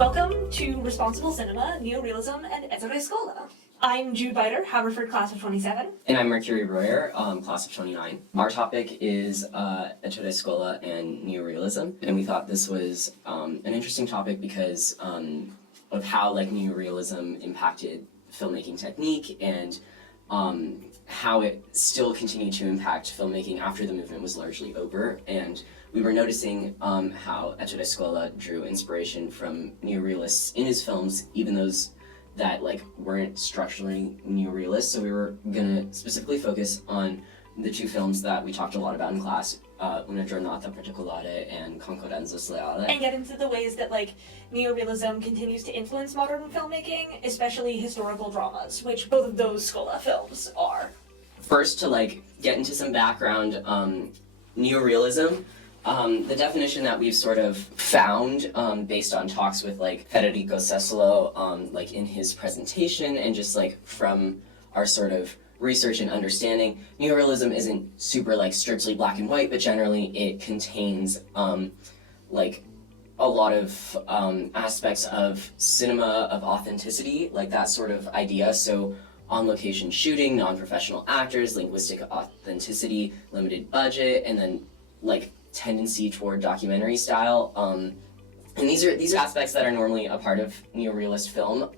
Welcome to Responsible Cinema, Neorealism and Ettore Scola. I'm Jude Beiter, Haverford class of 27. And I'm Mercury Royer, class of 29. Our topic is Ettore Scola and Neorealism, and we thought this was an interesting topic because of how Neorealism impacted filmmaking technique and how it still continued to impact filmmaking after the movement was largely over. And we were noticing how Ettore Scola drew inspiration from neorealists in his films, even those that weren't structurally neorealist. So we were gonna specifically focus on the two films that we talked a lot about in class, Una giornata particolare and Concorrenza sleale. And get into the ways that neorealism continues to influence modern filmmaking, especially historical dramas, which both of those Scola films are. First, to get into some background, neorealism. The definition that we've sort of found based on talks with Federico Sessolo in his presentation and just from our sort of research and understanding, neorealism isn't super strictly black and white, but generally it contains a lot of aspects of cinema, of authenticity, that sort of idea. So on-location shooting, non-professional actors, linguistic authenticity, limited budget, and then tendency toward documentary style. And these are aspects that are normally a part of neorealist film,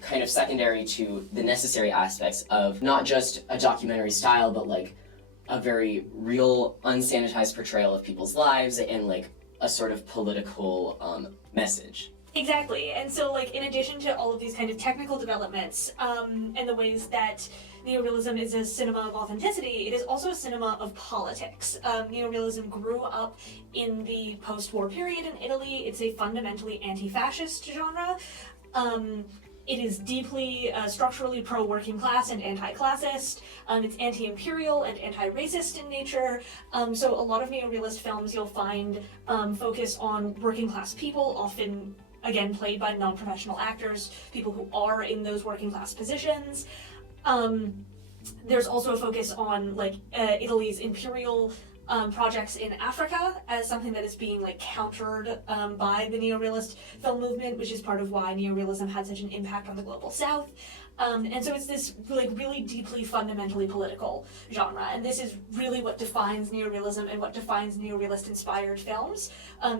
kind of secondary to the necessary aspects of not just a documentary style, but a very real, unsanitized portrayal of people's lives and a sort of political message. Exactly, and so in addition to all of these kind of technical developments and the ways that neorealism is a cinema of authenticity, it is also a cinema of politics. Neorealism grew up in the post-war period in Italy. It's a fundamentally anti-fascist genre. It is deeply structurally pro-working class and anti-classist. It's anti-imperial and anti-racist in nature. So a lot of neorealist films you'll find focus on working class people, often again played by non-professional actors, people who are in those working class positions. There's also a focus on Italy's imperial projects in Africa as something that is being countered by the neorealist film movement, which is part of why neorealism had such an impact on the global south. And so it's this really deeply fundamentally political genre, and this is really what defines neorealism and what defines neorealist inspired films,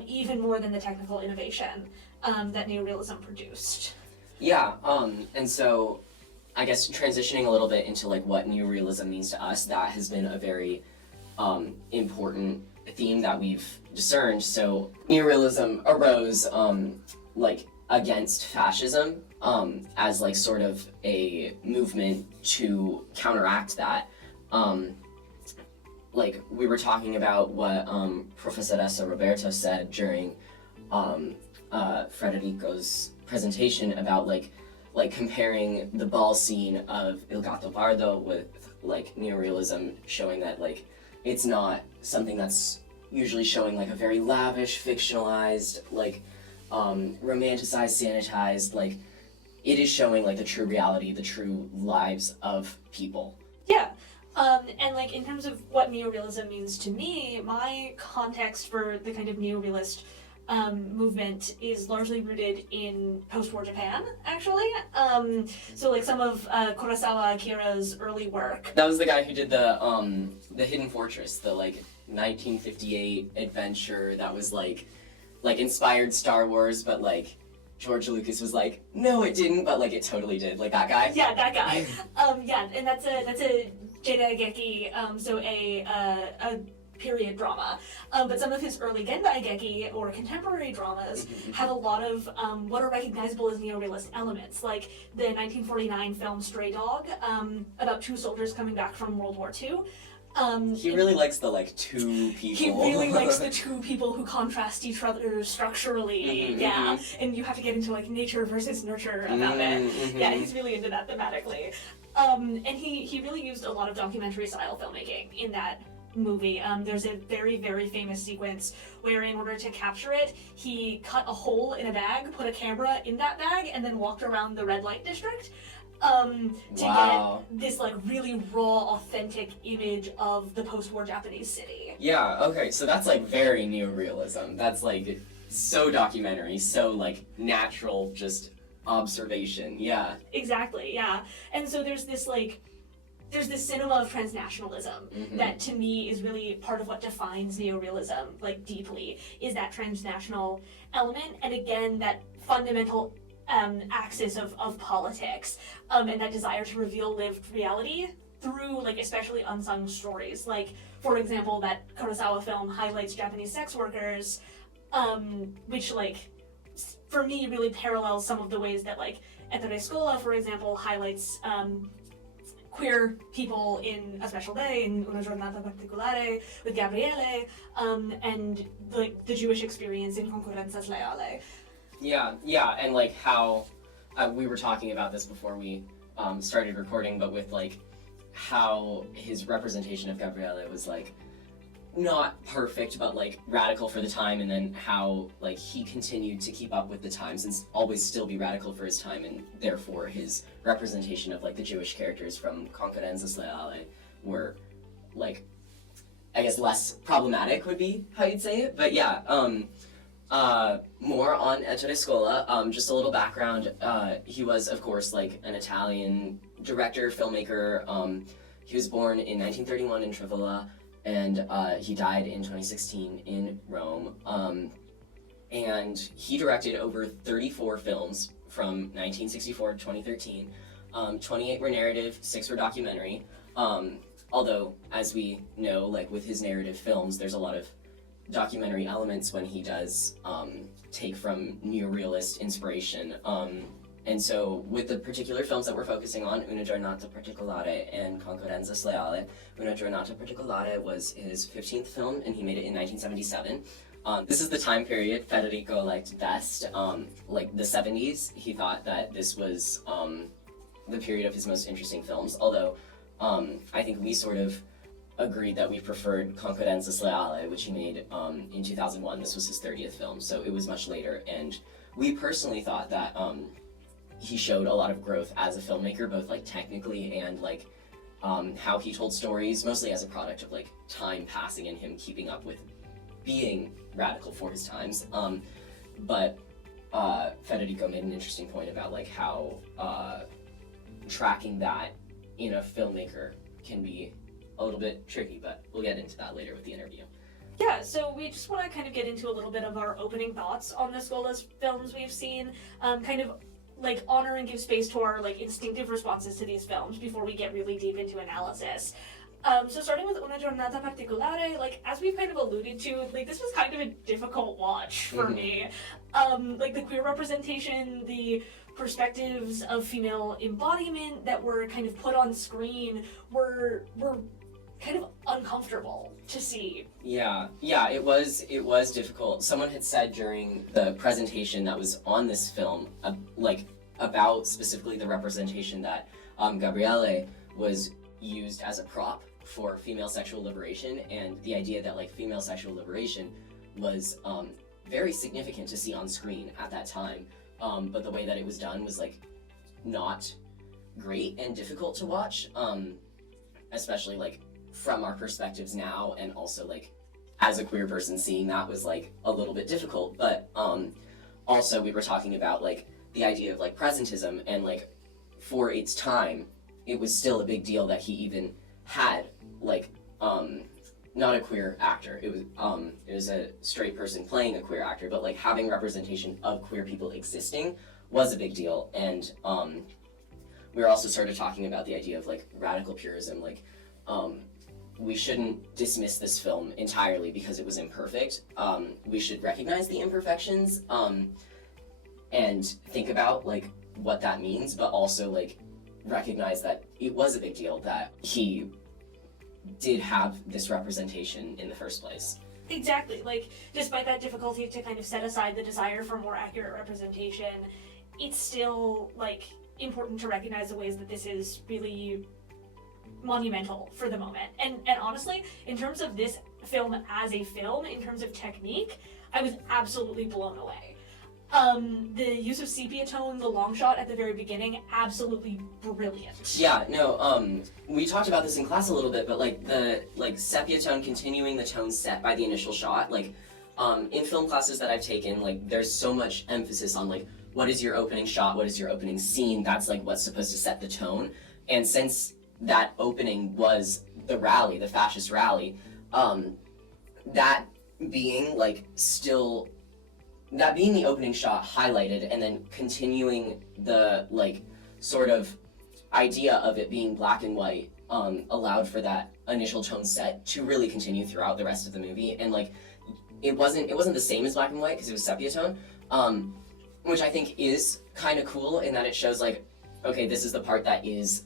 even more than the technical innovation that neorealism produced. Yeah, and so I guess transitioning a little bit into what neorealism means to us, that has been a very important theme that we've discerned. So neorealism arose against fascism as sort of a movement to counteract that. We were talking about what Professoressa Roberta said during Federico's presentation about comparing the ball scene of Il Gattopardo with neorealism, showing that it's not something that's usually showing a very lavish, fictionalized, romanticized, sanitized, it is showing the true reality, the true lives of people. Yeah. And in terms of what neorealism means to me, my context for the kind of neorealist movement is largely rooted in post-war Japan, actually. So some of Kurosawa Akira's early work. That was the guy who did the Hidden Fortress, the 1958 adventure that was inspired Star Wars, but George Lucas was no, it didn't, but it totally did. That guy. Yeah, that guy. Yeah, and that's a Jidaigeki, so a period drama. But some of his early Gendaigeki, or contemporary dramas, have a lot of what are recognizable as neorealist elements, like the 1949 film Stray Dog, about two soldiers coming back from World War II. He really likes the two people. He really likes the two people who contrast each other structurally, yeah. And you have to get into nature versus nurture about it. Yeah, he's really into that thematically. And he really used a lot of documentary style filmmaking in that movie. There's a very, very famous sequence where in order to capture it, he cut a hole in a bag, put a camera in that bag, and then walked around the red light district. To get this really raw, authentic image of the post-war Japanese city. Yeah, okay, so that's very neorealism. That's so documentary, so like natural, just observation. Yeah. Exactly, yeah. And so there's this cinema of transnationalism that to me is really part of what defines neorealism, like deeply, is that transnational element, and again, that fundamental axis of politics, and that desire to reveal lived reality through, like, especially unsung stories. Like, for example, that Kurosawa film highlights Japanese sex workers, which, like, for me, really parallels some of the ways that, like, Ettore Scola, for example, highlights queer people in A Special Day, in Una Giornata Particolare, with Gabriele, and the Jewish experience in Concorrenza Sleale. Yeah, and like how we were talking about this before we started recording, but with like how his representation of Gabriele was like not perfect, but like radical for the time, and then how like he continued to keep up with the times and always still be radical for his time, and therefore his representation of like the Jewish characters from Concorrenza Sleale were like, I guess, less problematic would be how you'd say it. But yeah, more on Ettore Scola, just a little background. He was, of course, like an Italian director, filmmaker. He was born in 1931 in Trevola, and he died in 2016 in Rome. And he directed over 34 films from 1964 to 2013. 28 were narrative, 6 were documentary. Although, as we know, like with his narrative films, there's a lot of documentary elements when he does take from neorealist inspiration. And so with the particular films that we're focusing on, Una Giornata Particolare and Concorrenza Sleale, Una Giornata Particolare was his 15th film, and he made it in 1977. This is the time period Federico liked best, like the 70s. He thought that this was the period of his most interesting films, although I think we sort of agreed that we preferred Concorrenza Sleale, which he made in 2001. This was his 30th film, so it was much later, and we personally thought that he showed a lot of growth as a filmmaker, both like technically and like how he told stories, mostly as a product of like time passing and him keeping up with being radical for his times. But Federico made an interesting point about like how tracking that in a filmmaker can be a little bit tricky, but we'll get into that later with the interview. Yeah, so we just want to kind of get into a little bit of our opening thoughts on the Scola's films we've seen, kind of like honor and give space to our like instinctive responses to these films before we get really deep into analysis. So starting with Una Giornata Particolare, like as we've kind of alluded to, like this was kind of a difficult watch for me. Like the queer representation, the perspectives of female embodiment that were kind of put on screen were kind of uncomfortable to see. Yeah, it was difficult. Someone had said during the presentation that was on this film, like about specifically the representation that Gabriele was used as a prop for female sexual liberation, and the idea that like female sexual liberation was very significant to see on screen at that time, but the way that it was done was like not great and difficult to watch, especially like from our perspectives now, and also like as a queer person seeing that was like a little bit difficult. But also we were talking about like the idea of like presentism, and like for its time it was still a big deal that he even had like not a queer actor. It was a straight person playing a queer actor, but like having representation of queer people existing was a big deal. And we were also sort of talking about the idea of like radical purism, like we shouldn't dismiss this film entirely because it was imperfect. We should recognize the imperfections and think about like what that means, but also like recognize that it was a big deal that he did have this representation in the first place. Exactly. Like, despite that difficulty to kind of set aside the desire for more accurate representation, it's still like important to recognize the ways that this is really monumental for the moment. And honestly, in terms of this film as a film, in terms of technique, I was absolutely blown away. The use of sepia tone, the long shot at the very beginning, absolutely brilliant. Yeah, no, we talked about this in class a little bit, but like the sepia tone continuing the tone set by the initial shot, like in film classes that I've taken, like there's so much emphasis on like what is your opening shot, what is your opening scene. That's like what's supposed to set the tone. And since that opening was the rally, the fascist rally, that being like still, that being the opening shot highlighted, and then continuing the like sort of idea of it being black and white, allowed for that initial tone set to really continue throughout the rest of the movie. And like it wasn't the same as black and white because it was sepia tone, which I think is kind of cool in that it shows like, okay, this is the part that is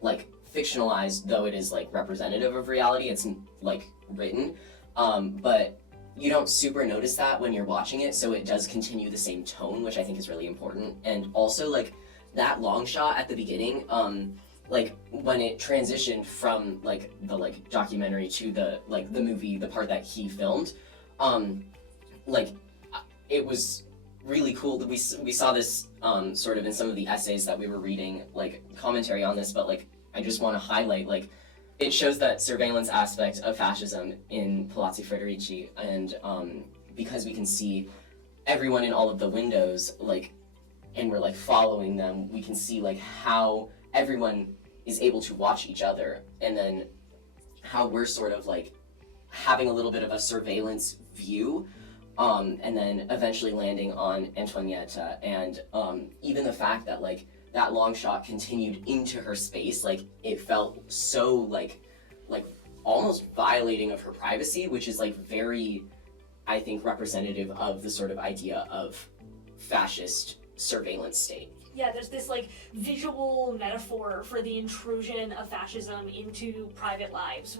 like fictionalized, though it is like representative of reality. It's like written, but you don't super notice that when you're watching it, so it does continue the same tone, which I think is really important. And also like that long shot at the beginning, like when it transitioned from like the like documentary to the like the movie, the part that he filmed, like it was really cool that we saw this sort of in some of the essays that we were reading, like commentary on this, but like I just want to highlight like it shows that surveillance aspect of fascism in Palazzo Federici, and because we can see everyone in all of the windows, like, and we're like following them, we can see like how everyone is able to watch each other, and then how we're sort of like having a little bit of a surveillance view, and then eventually landing on Antonietta, and even the fact that like that long shot continued into her space, like it felt so like almost violating of her privacy, which is like very, I think, representative of the sort of idea of fascist surveillance state. Yeah, there's this like visual metaphor for the intrusion of fascism into private lives.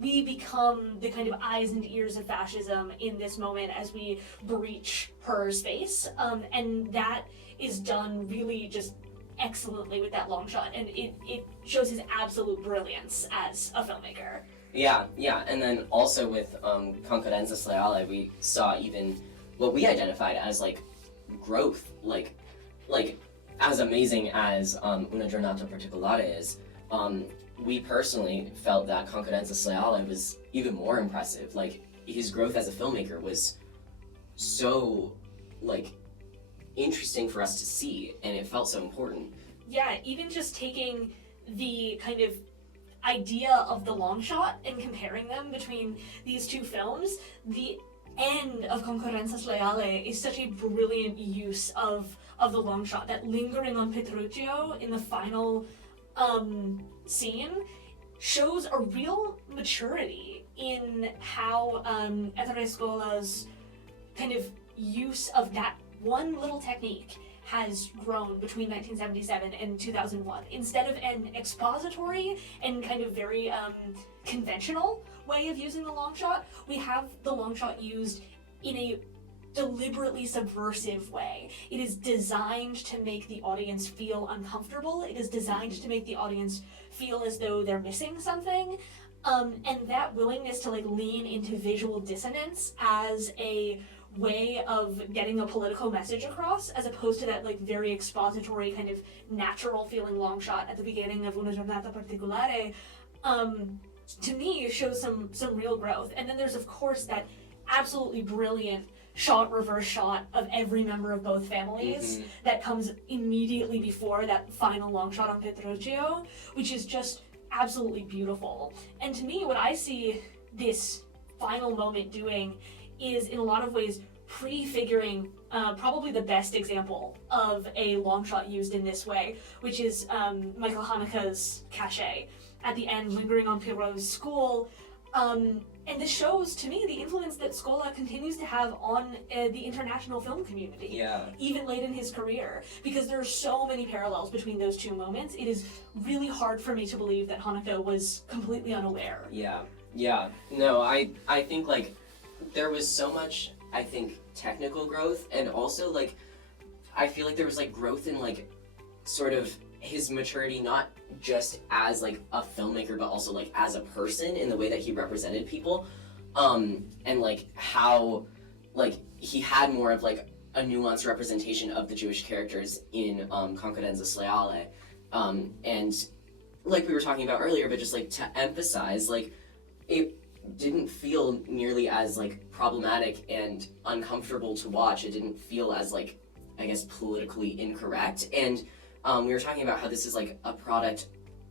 We become the kind of eyes and ears of fascism in this moment as we breach her space, and that is done really just excellently with that long shot, and it shows his absolute brilliance as a filmmaker. Yeah, and then also with Concorrenza Sleale, we saw even what we identified as like growth, like as amazing as Una Giornata Particolare is, we personally felt that Concorrenza Sleale was even more impressive. Like his growth as a filmmaker was so like interesting for us to see, and it felt so important. Yeah, even just taking the kind of idea of the long shot and comparing them between these two films, the end of Concorrenza Sleale is such a brilliant use of the long shot. That lingering on Petruchio in the final scene shows a real maturity in how Ettore Scola's kind of use of that one little technique has grown between 1977 and 2001. Instead of an expository and kind of very conventional way of using the long shot, we have the long shot used in a deliberately subversive way. It is designed to make the audience feel uncomfortable. It is designed to make the audience feel as though they're missing something. And that willingness to like lean into visual dissonance as a way of getting a political message across, as opposed to that like very expository kind of natural feeling long shot at the beginning of Una Giornata Particolare, to me shows some real growth. And then there's of course that absolutely brilliant shot reverse shot of every member of both families that comes immediately before that final long shot on Petruchio, which is just absolutely beautiful. And to me, what I see this final moment doing is in a lot of ways prefiguring probably the best example of a long shot used in this way, which is Michael Haneke's Cachet at the end, lingering on Pierrot's school. And this shows, to me, the influence that Scola continues to have on the international film community, even late in his career, because there are so many parallels between those two moments. It is really hard for me to believe that Haneke was completely unaware. No, I think like there was so much, I think, technical growth, and also like I feel like there was like growth in like sort of his maturity, not just as like a filmmaker, but also like as a person in the way that he represented people, and like how like he had more of like a nuanced representation of the Jewish characters in Concorrenza Sleale, and like we were talking about earlier, but just like to emphasize like it didn't feel nearly as like problematic and uncomfortable to watch. It didn't feel as like, I guess, politically incorrect. And we were talking about how this is like a product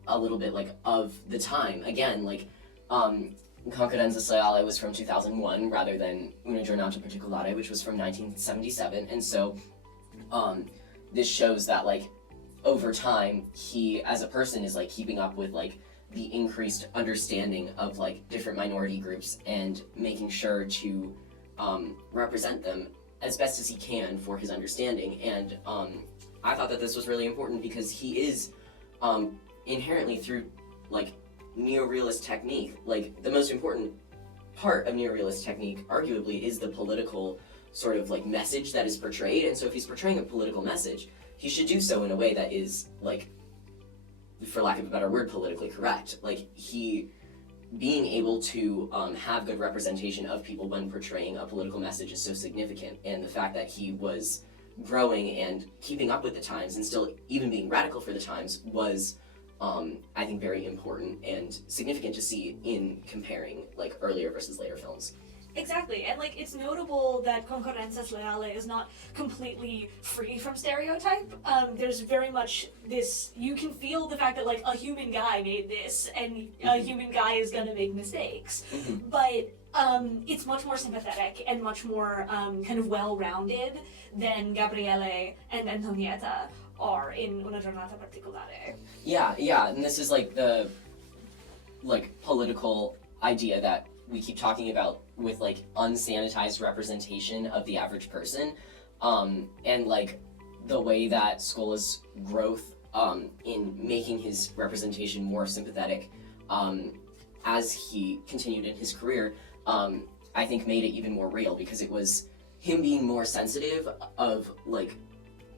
a little bit like of the time. Again, like Concorrenza Sleale was from 2001 rather than Una Giornata Particolare, which was from 1977. And so this shows that like over time he as a person is like keeping up with like the increased understanding of like different minority groups and making sure to represent them as best as he can for his understanding. And I thought that this was really important because he is inherently, through like neorealist technique, like the most important part of neorealist technique arguably is the political sort of like message that is portrayed. And so if he's portraying a political message, he should do so in a way that is like, for lack of a better word, politically correct. Like he being able to have good representation of people when portraying a political message is so significant. And the fact that he was growing and keeping up with the times and still even being radical for the times was I think very important and significant to see in comparing like earlier versus later films. Exactly, and like it's notable that Concorrenza Sleale is not completely free from stereotype. There's very much this, you can feel the fact that like a human guy made this and a human guy is gonna make mistakes. But it's much more sympathetic and much more kind of well-rounded than Gabriele and Antonietta are in Una Giornata Particolare. Yeah, and this is like the like political idea that we keep talking about with like unsanitized representation of the average person, and like the way that Scola's growth in making his representation more sympathetic as he continued in his career, I think made it even more real because it was him being more sensitive of like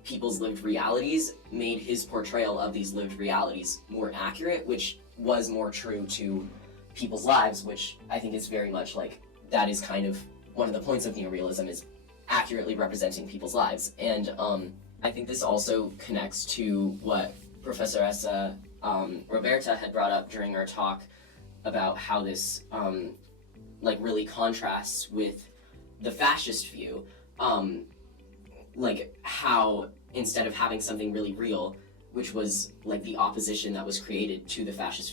people's lived realities made his portrayal of these lived realities more accurate, which was more true to people's lives, which I think is very much like, that is kind of one of the points of neorealism, is accurately representing people's lives. And I think this also connects to what Professoressa Roberta had brought up during our talk about how this like really contrasts with the fascist view. Like how instead of having something really real, which was like the opposition that was created to the fascist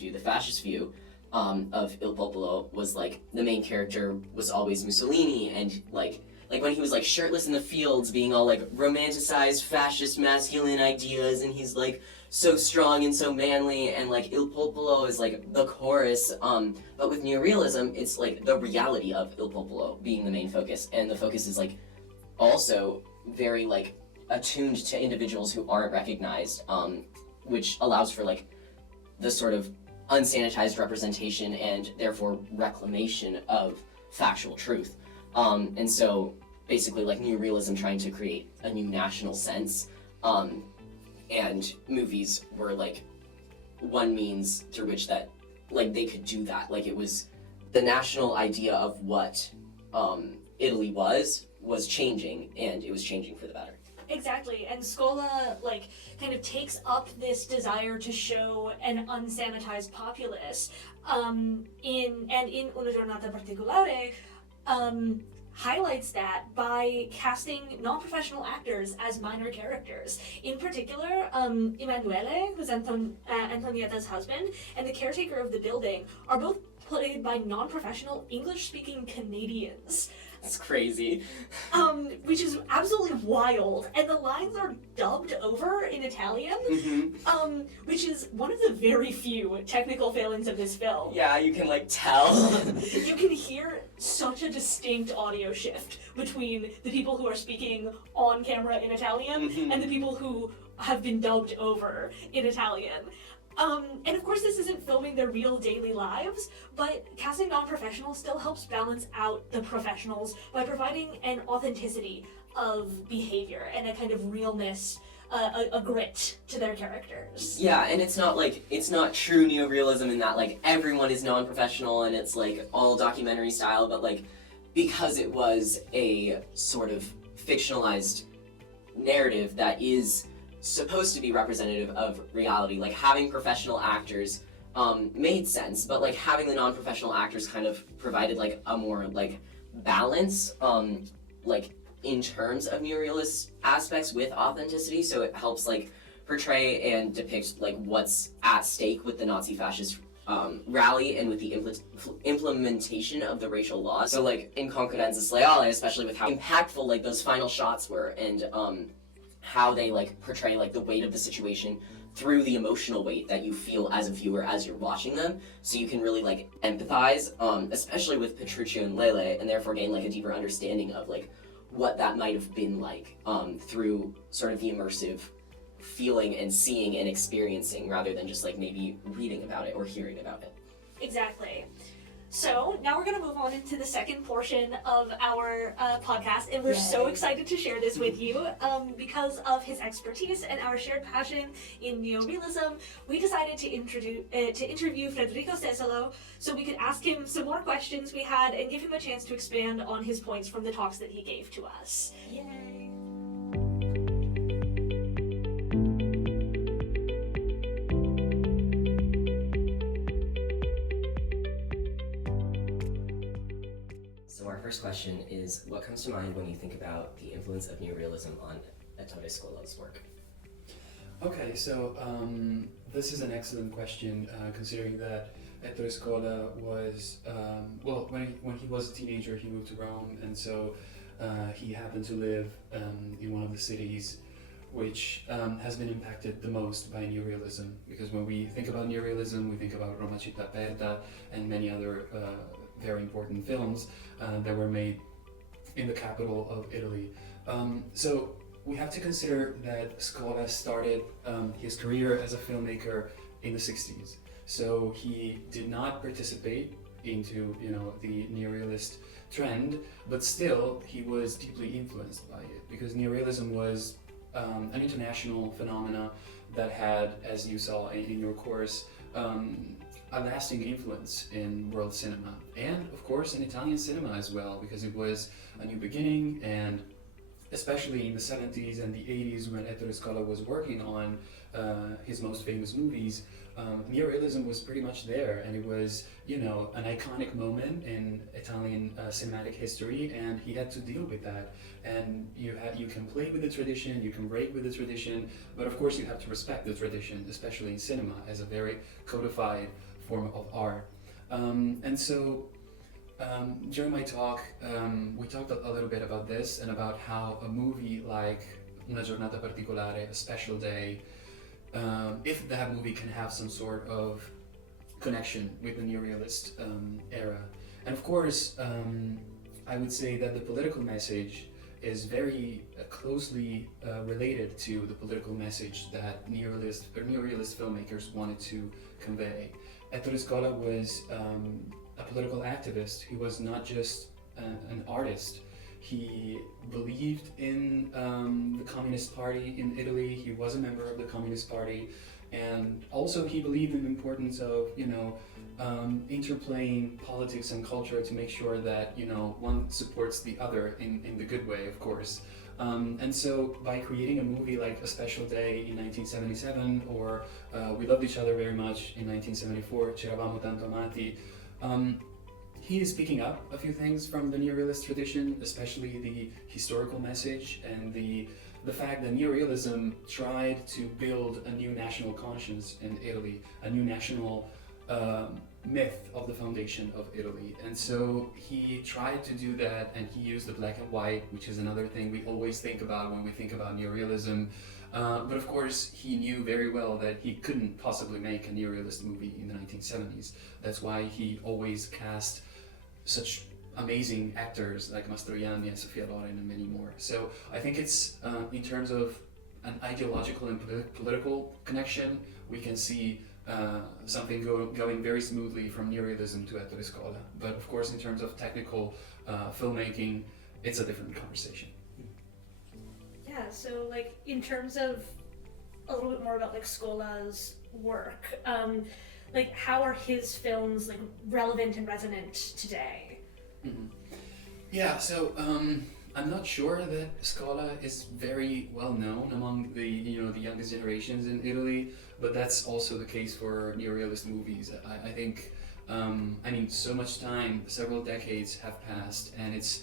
view of Il Popolo was like the main character was always Mussolini, and like when he was like shirtless in the fields being all like romanticized fascist masculine ideas, and he's like so strong and so manly, and like Il Popolo is like the chorus, but with neorealism it's like the reality of Il Popolo being the main focus, and the focus is like also very like attuned to individuals who aren't recognized, which allows for like the sort of unsanitized representation and therefore reclamation of factual truth. And so basically like neorealism trying to create a new national sense, and movies were like one means through which that like they could do that. Like it was the national idea of what Italy was changing, and it was changing for the better. Exactly, and Scola like kind of takes up this desire to show an unsanitized populace in Una Giornata Particolare, highlights that by casting non-professional actors as minor characters. In particular, Emanuele, who's Antonietta's husband, and the caretaker of the building are both played by non-professional English-speaking Canadians. That's crazy. Which is absolutely wild, and the lines are dubbed over in Italian, which is one of the very few technical failings of this film. Yeah, you can like tell. You can hear such a distinct audio shift between the people who are speaking on camera in Italian and the people who have been dubbed over in Italian. And of course this isn't filming their real daily lives, but casting non-professionals still helps balance out the professionals by providing an authenticity of behavior and a kind of realness, a grit to their characters. Yeah, and it's not true neorealism in that like everyone is non-professional and it's like all documentary style, but like because it was a sort of fictionalized narrative that is supposed to be representative of reality, like having professional actors made sense, but like having the non-professional actors kind of provided like a more like balance, like in terms of neorealist aspects with authenticity, so it helps like portray and depict like what's at stake with the Nazi fascist rally and with the implementation of the racial laws. So like in Concorrenza Sleale, especially with how impactful like those final shots were, and how they like portray like the weight of the situation through the emotional weight that you feel as a viewer as you're watching them, so you can really like empathize, especially with Petruccio and Lele, and therefore gain like a deeper understanding of like what that might have been like through sort of the immersive feeling and seeing and experiencing, rather than just like maybe reading about it or hearing about it. Exactly. So now we're going to move on into the second portion of our podcast, and we're so excited to share this with you because of his expertise and our shared passion in neorealism. We decided to interview Federico Sessolo so we could ask him some more questions we had and give him a chance to expand on his points from the talks that he gave to us. Yay! Our first question is, what comes to mind when you think about the influence of neorealism on Ettore Scola's work? Okay, so this is an excellent question, considering that Ettore Scola was, when he was a teenager, he moved to Rome, and so he happened to live in one of the cities which has been impacted the most by neorealism, because when we think about neorealism, we think about Roma Città Aperta and many other very important films that were made in the capital of Italy. So we have to consider that Scola started his career as a filmmaker in the 60s. So he did not participate into the neorealist trend, but still he was deeply influenced by it, because neorealism was an international phenomena that had, as you saw in your course, a lasting influence in world cinema, and of course in Italian cinema as well, because it was a new beginning, and especially in the 70s and the 80s when Ettore Scola was working on his most famous movies, neorealism was pretty much there, and it was an iconic moment in Italian cinematic history, and he had to deal with that. And you can play with the tradition, you can break with the tradition, but of course you have to respect the tradition, especially in cinema, as a very codified form of art. And so during my talk, we talked a little bit about this and about how a movie like Una giornata particolare, a special day, if that movie can have some sort of connection with the neorealist era. And of course, I would say that the political message is very closely related to the political message that neorealist filmmakers wanted to convey. Ettore Scola was a political activist. He was not just an artist. He believed in the Communist Party in Italy. He was a member of the Communist Party, and also he believed in the importance of interplaying politics and culture to make sure that one supports the other in the good way, of course. And so by creating a movie like A Special Day in 1977, or We Loved Each Other Very Much in 1974, C'eravamo tanto amati, he is picking up a few things from the neorealist tradition, especially the historical message and the fact that neorealism tried to build a new national conscience in Italy, a new national myth of the foundation of Italy. And so he tried to do that, and he used the black and white, which is another thing we always think about when we think about neorealism. But of course, he knew very well that he couldn't possibly make a neorealist movie in the 1970s. That's why he always cast such amazing actors like Mastroianni and Sofia Loren and many more. So I think it's, in terms of an ideological and political connection, we can see something going very smoothly from neorealism to Ettore Scola. But of course, in terms of technical filmmaking, it's a different conversation. Yeah, so like in terms of a little bit more about like Scola's work, like how are his films like relevant and resonant today? Mm-hmm. Yeah, so I'm not sure that Scola is very well known among the the youngest generations in Italy, but that's also the case for neorealist movies. I think I mean so much time, several decades have passed, and it's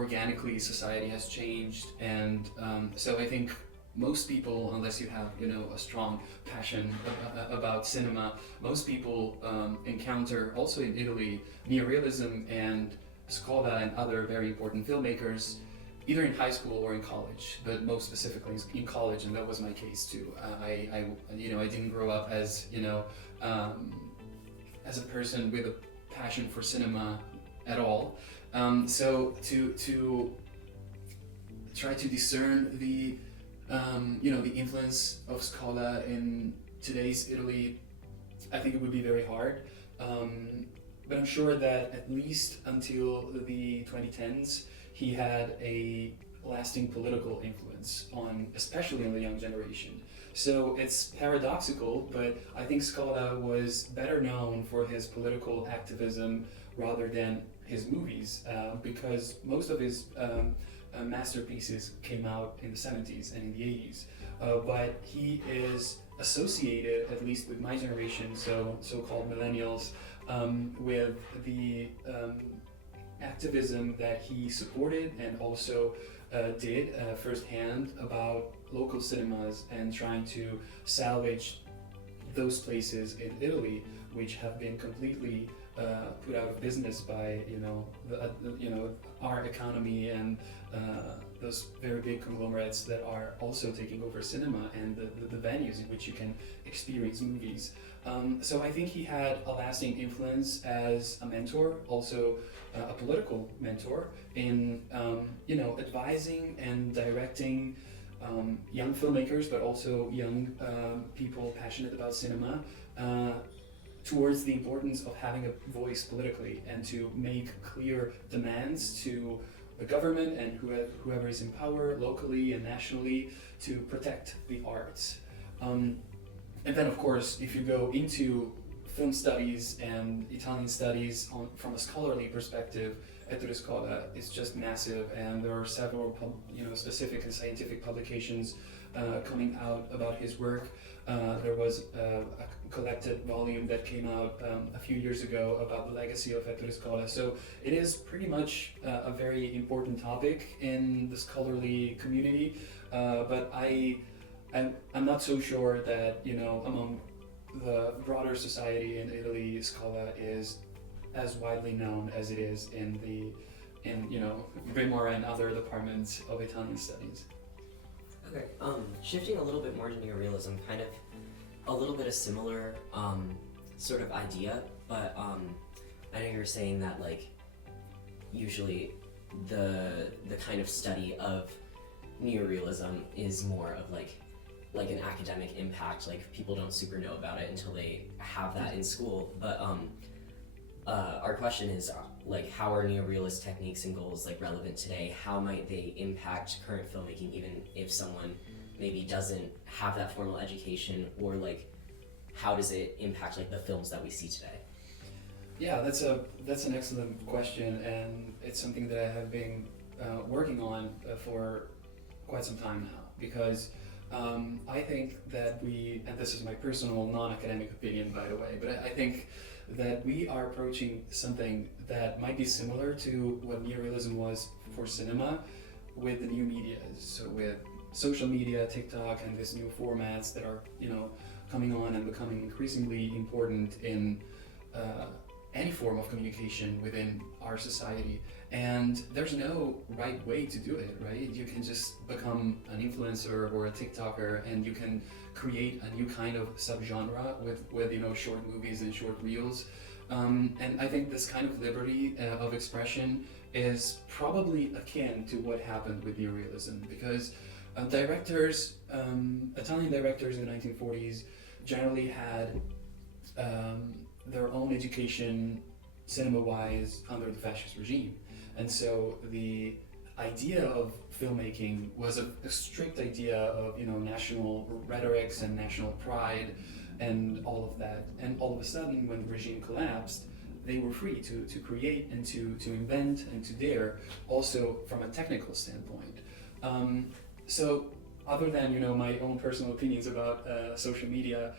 organically society has changed, and so I think most people, unless you have a strong passion about cinema, most people encounter also in Italy neorealism and Scola and other very important filmmakers either in high school or in college, but most specifically in college, and that was my case too. I didn't grow up as as a person with a passion for cinema at all. So to try to discern the the influence of Scola in today's Italy, I think it would be very hard. But I'm sure that at least until the 2010s, he had a lasting political influence especially on the young generation. So it's paradoxical, but I think Scola was better known for his political activism rather than his movies, because most of his masterpieces came out in the 70s and in the 80s. But he is associated, at least with my generation, so-called millennials, with the activism that he supported and also did firsthand about local cinemas and trying to salvage those places in Italy which have been completely put out of business by our economy and those very big conglomerates that are also taking over cinema and the venues in which you can experience movies. So I think he had a lasting influence as a mentor, also a political mentor, in advising and directing young filmmakers, but also young people passionate about cinema, towards the importance of having a voice politically and to make clear demands to the government and whoever is in power locally and nationally to protect the arts. And then, of course, if you go into film studies and Italian studies from a scholarly perspective, Ettore Scola is just massive, and there are several specific and scientific publications coming out about his work. There was a collected volume that came out a few years ago about the legacy of Ettore Scola. So it is pretty much a very important topic in the scholarly community, but I'm not so sure that among the broader society in Italy, Scola is as widely known as it is in Bryn Mawr and other departments of Italian studies. Okay, shifting a little bit more to neorealism, kind of a little bit of similar sort of idea, but I know you were saying that usually the kind of study of neorealism is more of like an academic impact, people don't super know about it until they have that in school, but our question is how are neorealist techniques and goals relevant today? How might they impact current filmmaking, even if someone maybe doesn't have that formal education, or how does it impact the films that we see today? Yeah, that's an excellent question, and it's something that I have been working on for quite some time now, because I think that and this is my personal non-academic opinion, by the way, but I think that we are approaching something that might be similar to what neorealism was for cinema with the new media. So with social media, TikTok, and these new formats that are coming on and becoming increasingly important in any form of communication within our society. And there's no right way to do it, right? You can just become an influencer or a TikToker, and you can create a new kind of subgenre with short movies and short reels. And I think this kind of liberty of expression is probably akin to what happened with neorealism, because Italian directors in the 1940s generally had their own education cinema-wise under the fascist regime. And so the idea of filmmaking was a strict idea of national rhetorics and national pride and all of that. And all of a sudden, when the regime collapsed, they were free to create and to invent and to dare, also from a technical standpoint. So other than my own personal opinions about social media,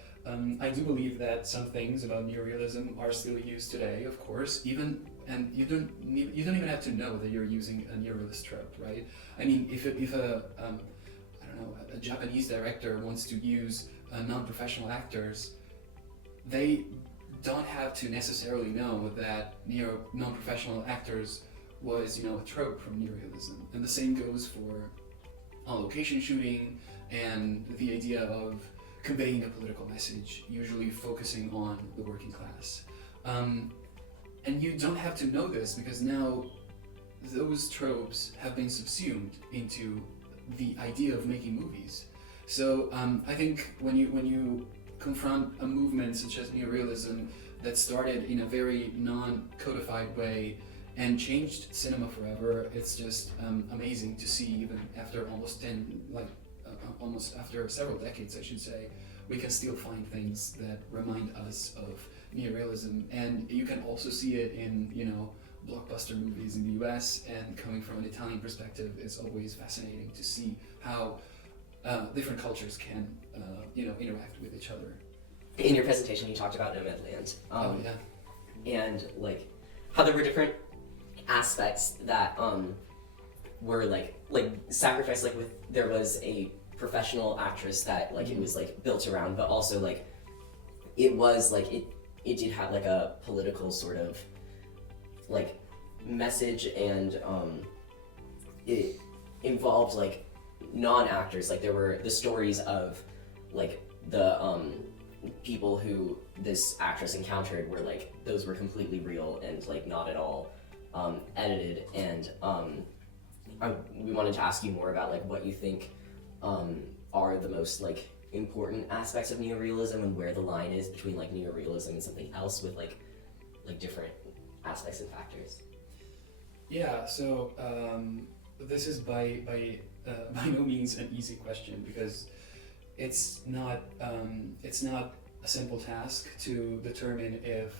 I do believe that some things about neorealism are still used today, of course, and you don't even have to know that you're using a neorealist trope, right? I mean, if a I don't know, a Japanese director wants to use non-professional actors, they don't have to necessarily know that non-professional actors was a trope from neorealism, and the same goes for on-location shooting and the idea of conveying a political message, usually focusing on the working class. And you don't have to know this because now those tropes have been subsumed into the idea of making movies. So I think when you confront a movement such as neorealism that started in a very non-codified way and changed cinema forever, it's just amazing to see. Even after almost after several decades, I should say, we can still find things that remind us of neorealism, and you can also see it in blockbuster movies in the US. And coming from an Italian perspective, it's always fascinating to see how different cultures can interact with each other. In your presentation, you talked about Nomadland. Yeah. And how there were different aspects that were sacrificed. There was a professional actress that it was built around, but also it was it did have a political sort of message, and it involved non-actors. There were the stories of the people who this actress encountered were those were completely real and not at all edited. And we wanted to ask you more about what you think are the most important aspects of neorealism, and where the line is between neorealism and something else with different aspects and factors. Yeah, so this is by no means an easy question, because it's not a simple task to determine if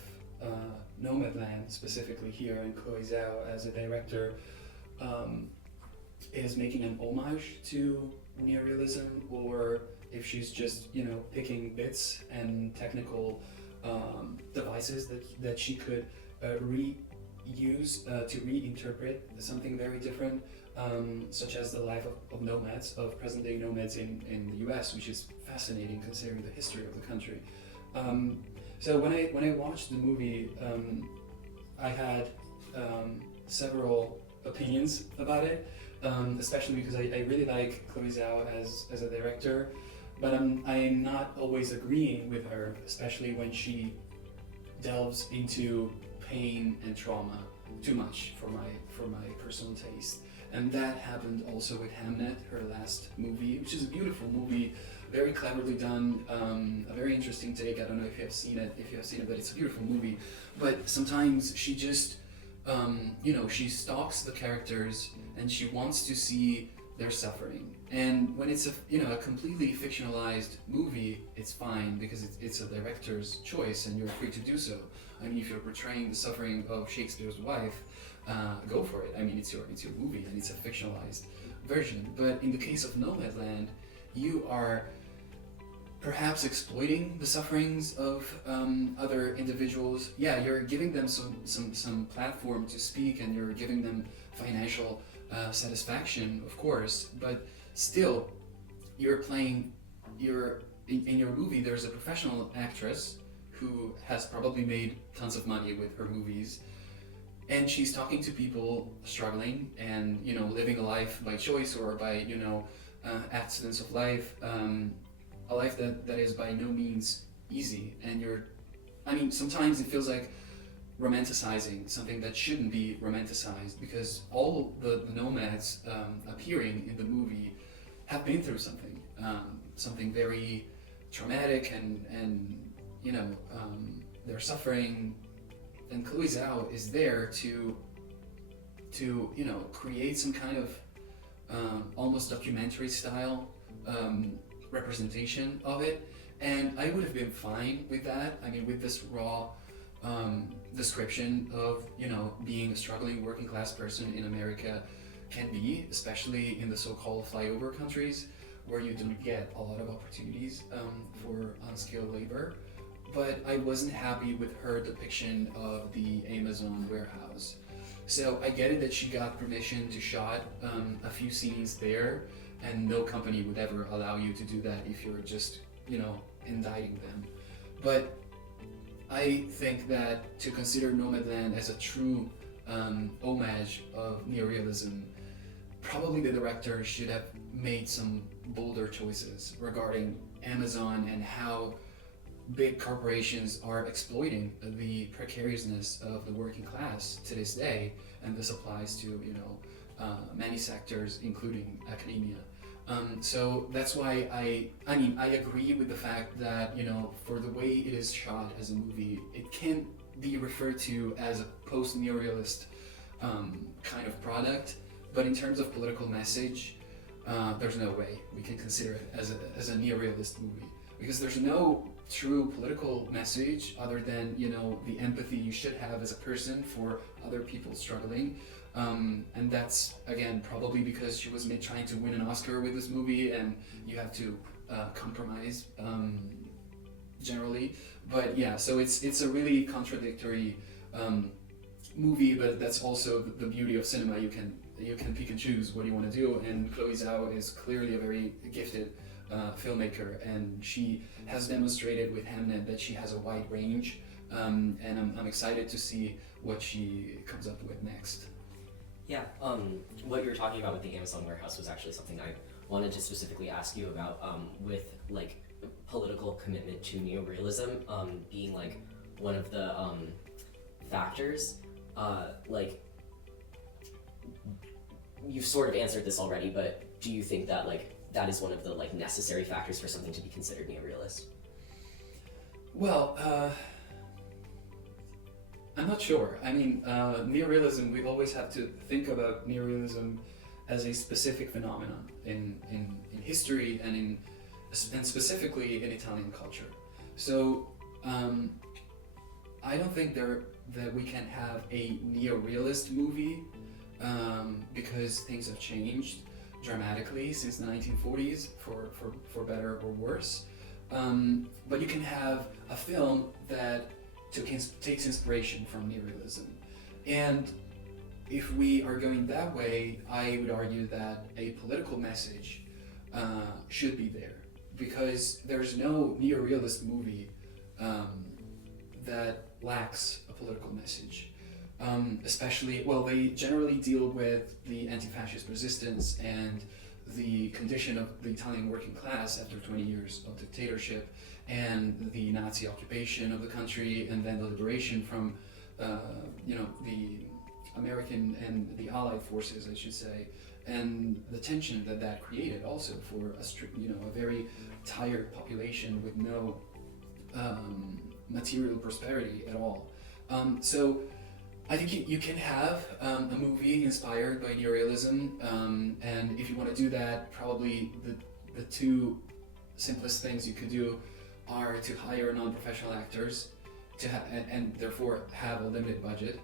Nomadland, specifically here, and Chloe Zhao as a director, is making an homage to neorealism, or if she's just picking bits and technical devices that she could reuse to reinterpret something very different, such as the life of nomads, of present-day nomads in the US, which is fascinating considering the history of the country. So when I watched the movie, I had several opinions about it, especially because I really like Chloe Zhao as a director, but I'm not always agreeing with her, especially when she delves into pain and trauma too much for my personal taste. And that happened also with Hamnet, her last movie, which is a beautiful movie, very cleverly done, a very interesting take. I don't know if you have seen it, but it's a beautiful movie. But sometimes she just, she stalks the characters and she wants to see their suffering. And when it's a completely fictionalized movie, it's fine because it's a director's choice and you're free to do so. I mean, if you're portraying the suffering of Shakespeare's wife, go for it. I mean, it's your movie and it's a fictionalized version. But in the case of Nomadland, you are perhaps exploiting the sufferings of other individuals. Yeah, you're giving them some platform to speak, and you're giving them financial satisfaction, of course. But still, in your movie, there's a professional actress who has probably made tons of money with her movies, and she's talking to people struggling and living a life by choice or by accidents of life, a life that is by no means easy. And sometimes it feels like romanticizing something that shouldn't be romanticized, because all the nomads appearing in the movie have been through something very traumatic, and they're suffering. And Chloe Zhao is there to create some kind of almost documentary style representation of it, and I would have been fine with that. I mean, with this raw description of, being a struggling working class person in America can be, especially in the so-called flyover countries where you don't get a lot of opportunities for unskilled labor. But I wasn't happy with her depiction of the Amazon warehouse. So I get it that she got permission to shot a few scenes there, and no company would ever allow you to do that if you're just, indicting them. But I think that to consider Nomadland as a true homage of neorealism, probably the director should have made some bolder choices regarding Amazon and how big corporations are exploiting the precariousness of the working class to this day, and this applies to many sectors, including academia. So that's why I agree with the fact that for the way it is shot as a movie, it can be referred to as a post-neorealist kind of product, but in terms of political message, there's no way we can consider it as a neorealist movie, because there's no true political message other than the empathy you should have as a person for other people struggling, and that's again probably because she was trying to win an Oscar with this movie, and you have to compromise generally. But yeah, so it's a really contradictory movie, but that's also the beauty of cinema. You can pick and choose what you want to do, and Chloe Zhao is clearly a very gifted filmmaker, and she has demonstrated with Hamnet that she has a wide range, and I'm excited to see what she comes up with next. Yeah, what you were talking about with the Amazon warehouse was actually something I wanted to specifically ask you about, with like political commitment to neorealism being like one of the factors. Like, you've sort of answered this already, but do you think that that is one of the necessary factors for something to be considered neorealist? Well, I'm not sure. I mean, neorealism, we always have to think about neorealism as a specific phenomenon in history and specifically in Italian culture. So I don't think that we can have a neorealist movie because things have changed dramatically since the 1940s, for better or worse. But you can have a film that takes inspiration from neorealism. And if we are going that way, I would argue that a political message should be there, because there's no neorealist movie that lacks a political message. Especially, well, they generally deal with the anti-fascist resistance and the condition of the Italian working class after 20 years of dictatorship, and the Nazi occupation of the country, and then the liberation from, the American and the Allied forces, I should say, and the tension that created also for a very tired population with no material prosperity at all. So I think you can have a movie inspired by neorealism, and if you want to do that, probably the two simplest things you could do are to hire non-professional actors and therefore have a limited budget,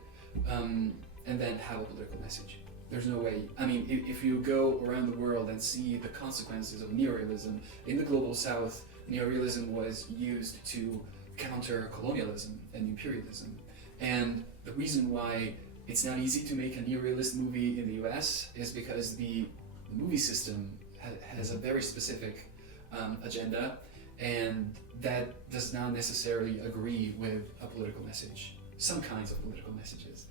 and then have a political message. There's no way. I mean, if you go around the world and see the consequences of neorealism, in the global south, neorealism was used to counter colonialism and imperialism. And the reason why it's not easy to make a neorealist movie in the US is because the movie system has a very specific agenda, and that does not necessarily agree with a political message, some kinds of political messages.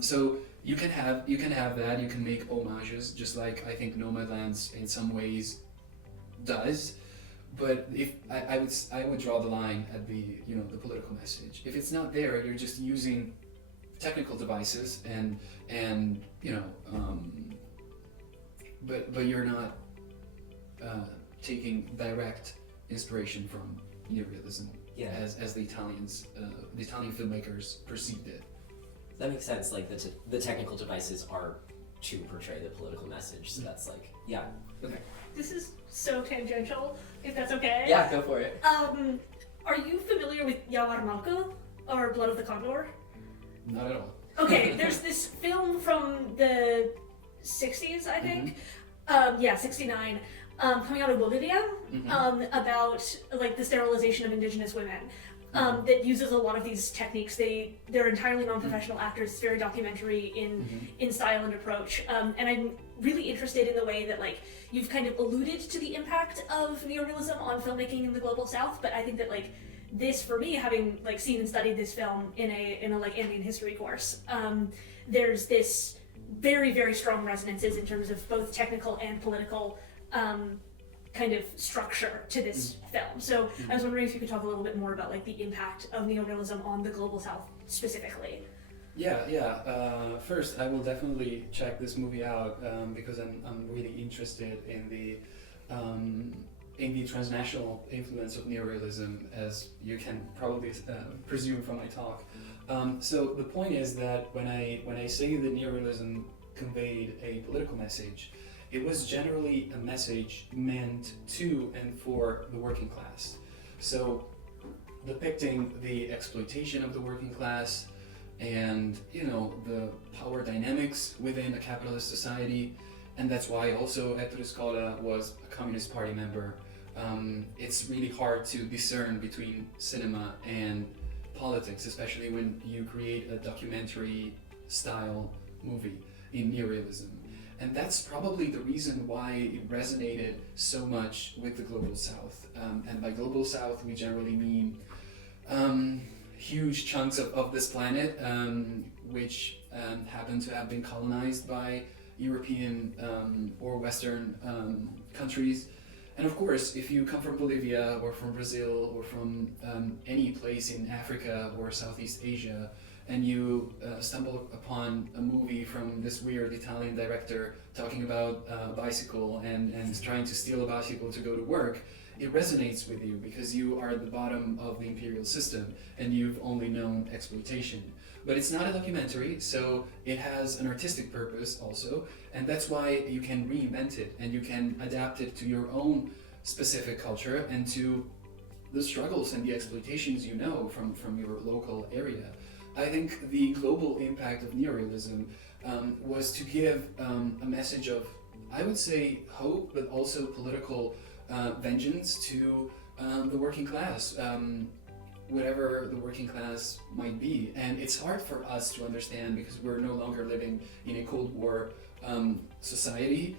So you can have that, you can make homages, just like I think Nomadland in some ways does. But if I would draw the line at the political message. If it's not there, you're just using technical devices and but you're not taking direct inspiration from neorealism, as the Italian filmmakers perceived it. That makes sense. Like the technical devices are to portray the political message. So that's okay. This is so tangential, if that's okay. Yeah, go for it. Are you familiar with Yawarmako? or Blood of the Condor? Not at all. Okay, there's this film from the 60s, I think. 69. Coming out of Bolivia, about like the sterilization of indigenous women. That uses a lot of these techniques. They're entirely non-professional actors. It's very documentary in style and approach. And I'm really interested in the way that like you've kind of alluded to the impact of neorealism on filmmaking in the global South, but I think that like this, for me, having like seen and studied this film in a like Indian history course, there's this very, very strong resonances in terms of both technical and political kind of structure to this film. So I was wondering if you could talk a little bit more about like the impact of neorealism on the global South specifically. First, I will definitely check this movie out because I'm really interested in the transnational influence of neorealism, as you can probably presume from my talk. So the point is that when I say that neorealism conveyed a political message, it was generally a message meant to and for the working class. So depicting the exploitation of the working class and, the power dynamics within a capitalist society. And that's why also Ettore Scola was a Communist Party member. It's really hard to discern between cinema and politics, especially when you create a documentary style movie in neorealism. And that's probably the reason why it resonated so much with the global South. And by global South, we generally mean huge chunks of this planet, which happen to have been colonized by European or Western countries. And of course, if you come from Bolivia or from Brazil or from any place in Africa or Southeast Asia, and you stumble upon a movie from this weird Italian director talking about a bicycle and trying to steal a bicycle to go to work, it resonates with you because you are at the bottom of the imperial system and you've only known exploitation. But it's not a documentary, so it has an artistic purpose also, and that's why you can reinvent it and you can adapt it to your own specific culture and to the struggles and the exploitations you know from your local area. I think the global impact of neorealism was to give a message of, I would say, hope, but also political vengeance to the working class, whatever the working class might be. And it's hard for us to understand because we're no longer living in a Cold War society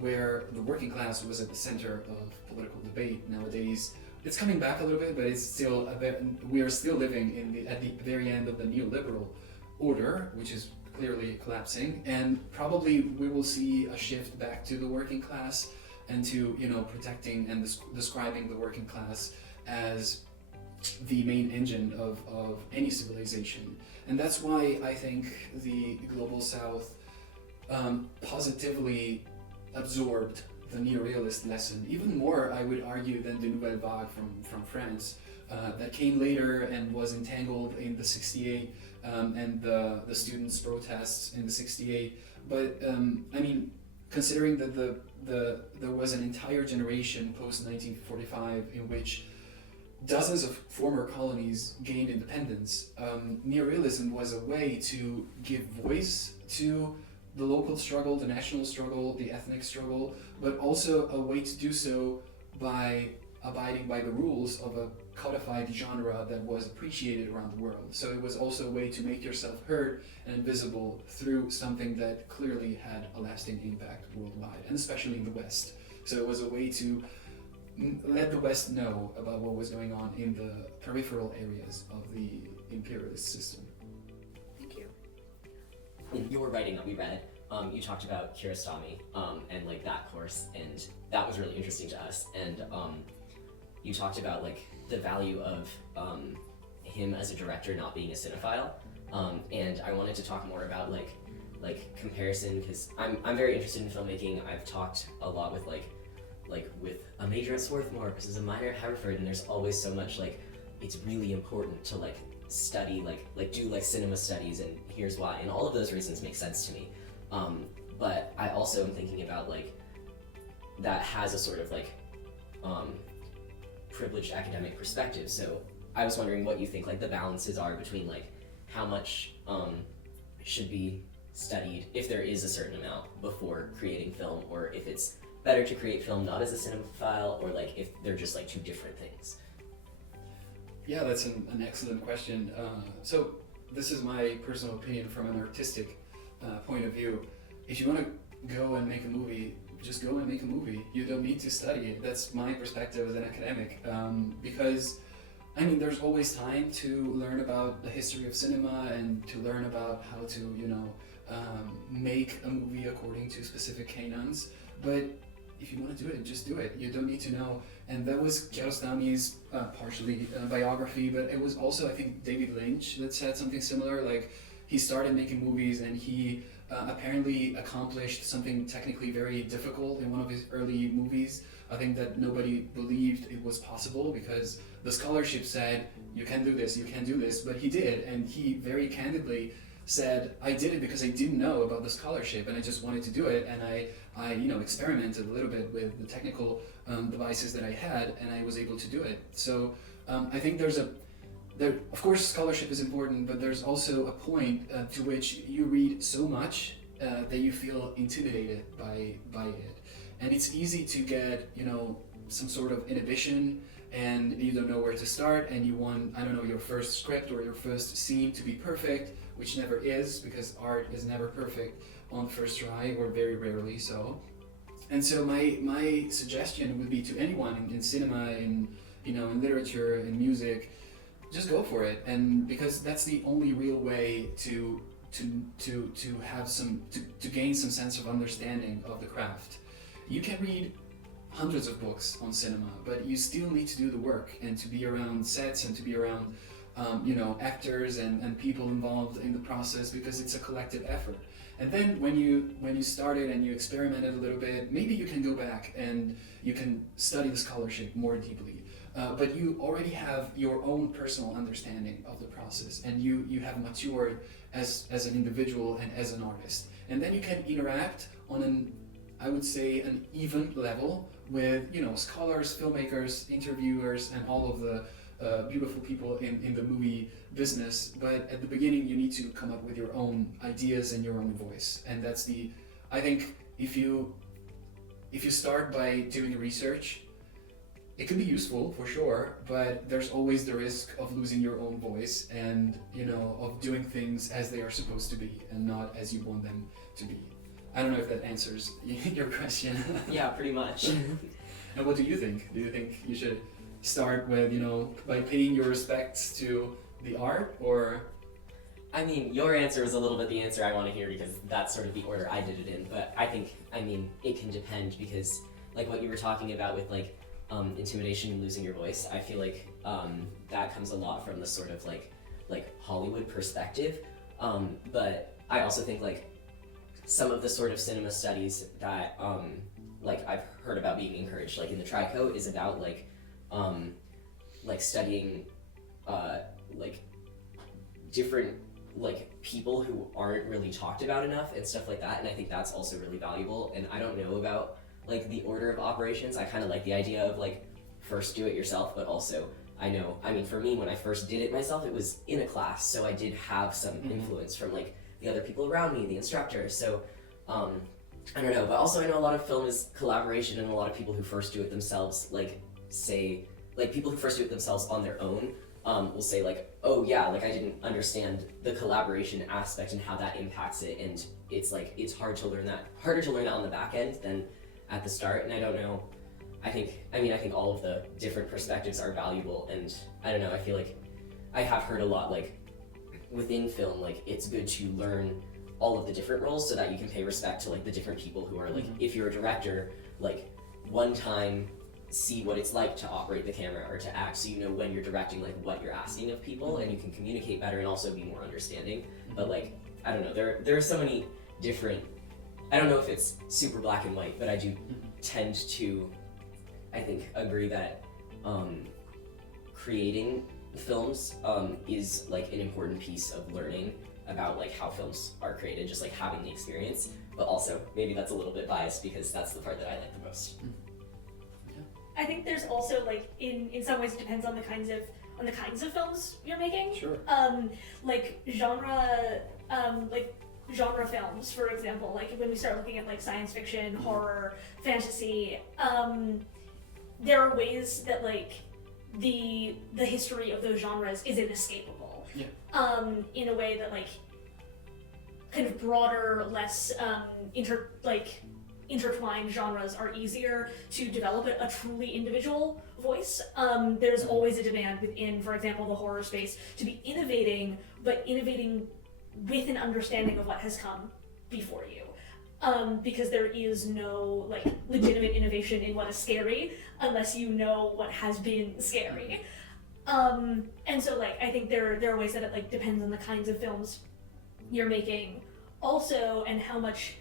where the working class was at the center of political debate. Nowadays, it's coming back a little bit, but it's still we are still living at the very end of the neoliberal order, which is clearly collapsing, and probably we will see a shift back to the working class and to protecting and describing the working class as the main engine of any civilization. And that's why I think the global South positively absorbed the neorealist lesson, even more, I would argue, than the Nouvelle Vague from France, that came later and was entangled in the 68 and the students' protests in the 68. But I mean, considering that there was an entire generation post-1945 in which dozens of former colonies gained independence, neorealism was a way to give voice to the local struggle, the national struggle, the ethnic struggle, but also a way to do so by abiding by the rules of a codified genre that was appreciated around the world. So it was also a way to make yourself heard and visible through something that clearly had a lasting impact worldwide, and especially in the West. So it was a way to let the West know about what was going on in the peripheral areas of the imperialist system. Thank you. In your writing that we read, you talked about Kiarostami and like that course, and that was really interesting to us. And you talked about like the value of him as a director not being a cinephile, and I wanted to talk more about like comparison, because I'm very interested in filmmaking. I've talked a lot with like with a major at Swarthmore versus a minor at Haverford, and there's always so much like it's really important to like study like do like cinema studies, and here's why, and all of those reasons make sense to me. But I also am thinking about like that has a sort of like privileged academic perspective. So I was wondering what you think like the balances are between like how much should be studied, if there is a certain amount, before creating film, or if it's better to create film not as a cinemaphile, or like if they're just like two different things. Yeah, that's an excellent question. So this is my personal opinion from an artistic point of view. If you want to go and make a movie, just go and make a movie. You don't need to study it. That's my perspective as an academic. Because, I mean, there's always time to learn about the history of cinema and to learn about how to, make a movie according to specific canons. But if you want to do it, just do it. You don't need to know. And that was Kiarostami's partially biography, but it was also, I think, David Lynch that said something similar. Like, he started making movies and he apparently accomplished something technically very difficult in one of his early movies. I think that nobody believed it was possible because the scholarship said, you can do this, you can do this, but he did, and he very candidly said, I did it because I didn't know about the scholarship and I just wanted to do it, and I experimented a little bit with the technical devices that I had, and I was able to do it. So I think of course scholarship is important, but there's also a point to which you read so much that you feel intimidated by it. And it's easy to get, some sort of inhibition, and you don't know where to start, and you want, your first script or your first scene to be perfect, which never is, because art is never perfect on first try, or very rarely so. And so my suggestion would be to anyone in cinema, in literature, in music, just go for it. And because that's the only real way to have to gain some sense of understanding of the craft. You can read hundreds of books on cinema, but you still need to do the work and to be around sets and to be around actors and people involved in the process, because it's a collective effort. And then when you started and you experimented a little bit, maybe you can go back and you can study the scholarship more deeply. But you already have your own personal understanding of the process, and you have matured as an individual and as an artist. And then you can interact on an even level with scholars, filmmakers, interviewers, and all of the beautiful people in the movie business. But at the beginning, you need to come up with your own ideas and your own voice. And that's I think if you start by doing research, it can be useful for sure, but there's always the risk of losing your own voice and of doing things as they are supposed to be and not as you want them to be. I don't know if that answers your question. Yeah, pretty much. And what do you think? Do you think you should start with, by paying your respects to the art, or? I mean, your answer is a little bit the answer I want to hear, because that's sort of the order I did it in. But I think, it can depend, because like what you were talking about with like intimidation and losing your voice, I feel like that comes a lot from the sort of like Hollywood perspective. But I also think like some of the sort of cinema studies that I've heard about being encouraged, like in the Trico, is about studying different people who aren't really talked about enough and stuff like that, and I think that's also really valuable. And I don't know about the order of operations. I kind of like the idea of first do it yourself, but also for me, when I first did it myself, it was in a class, so I did have some influence from the other people around me, the instructor. So I don't know, but also I know a lot of film is collaboration, and a lot of people who first do it themselves people who first do it themselves on their own will say oh yeah, I didn't understand the collaboration aspect and how that impacts it, and it's harder to learn that on the back end than at the start. And I don't know, I think all of the different perspectives are valuable, and I don't know, I feel like I have heard a lot within film, it's good to learn all of the different roles so that you can pay respect to the different people who are if you're a director, one time see what it's like to operate the camera or to act, so when you're directing what you're asking of people, and you can communicate better and also be more understanding. But I don't know, there are so many different, I don't know if it's super black and white, but I do tend to, I think, agree that creating films is an important piece of learning about how films are created, just having the experience. But also maybe that's a little bit biased, because that's the part that I like the most. I think there's also in some ways it depends on the kinds of on the kinds of films you're making. Sure. Like genre films, for example, like when we start looking at like science fiction, horror, fantasy, there are ways that like the history of those genres is inescapable. Yeah. In a way that like kind of broader, less intertwined genres are easier to develop a truly individual voice. There's always a demand within, for example, the horror space to be innovating, but innovating with an understanding of what has come before you. Because there is no like legitimate innovation in what is scary unless you know what has been scary. And so like I think there are ways that it like depends on the kinds of films you're making, also how much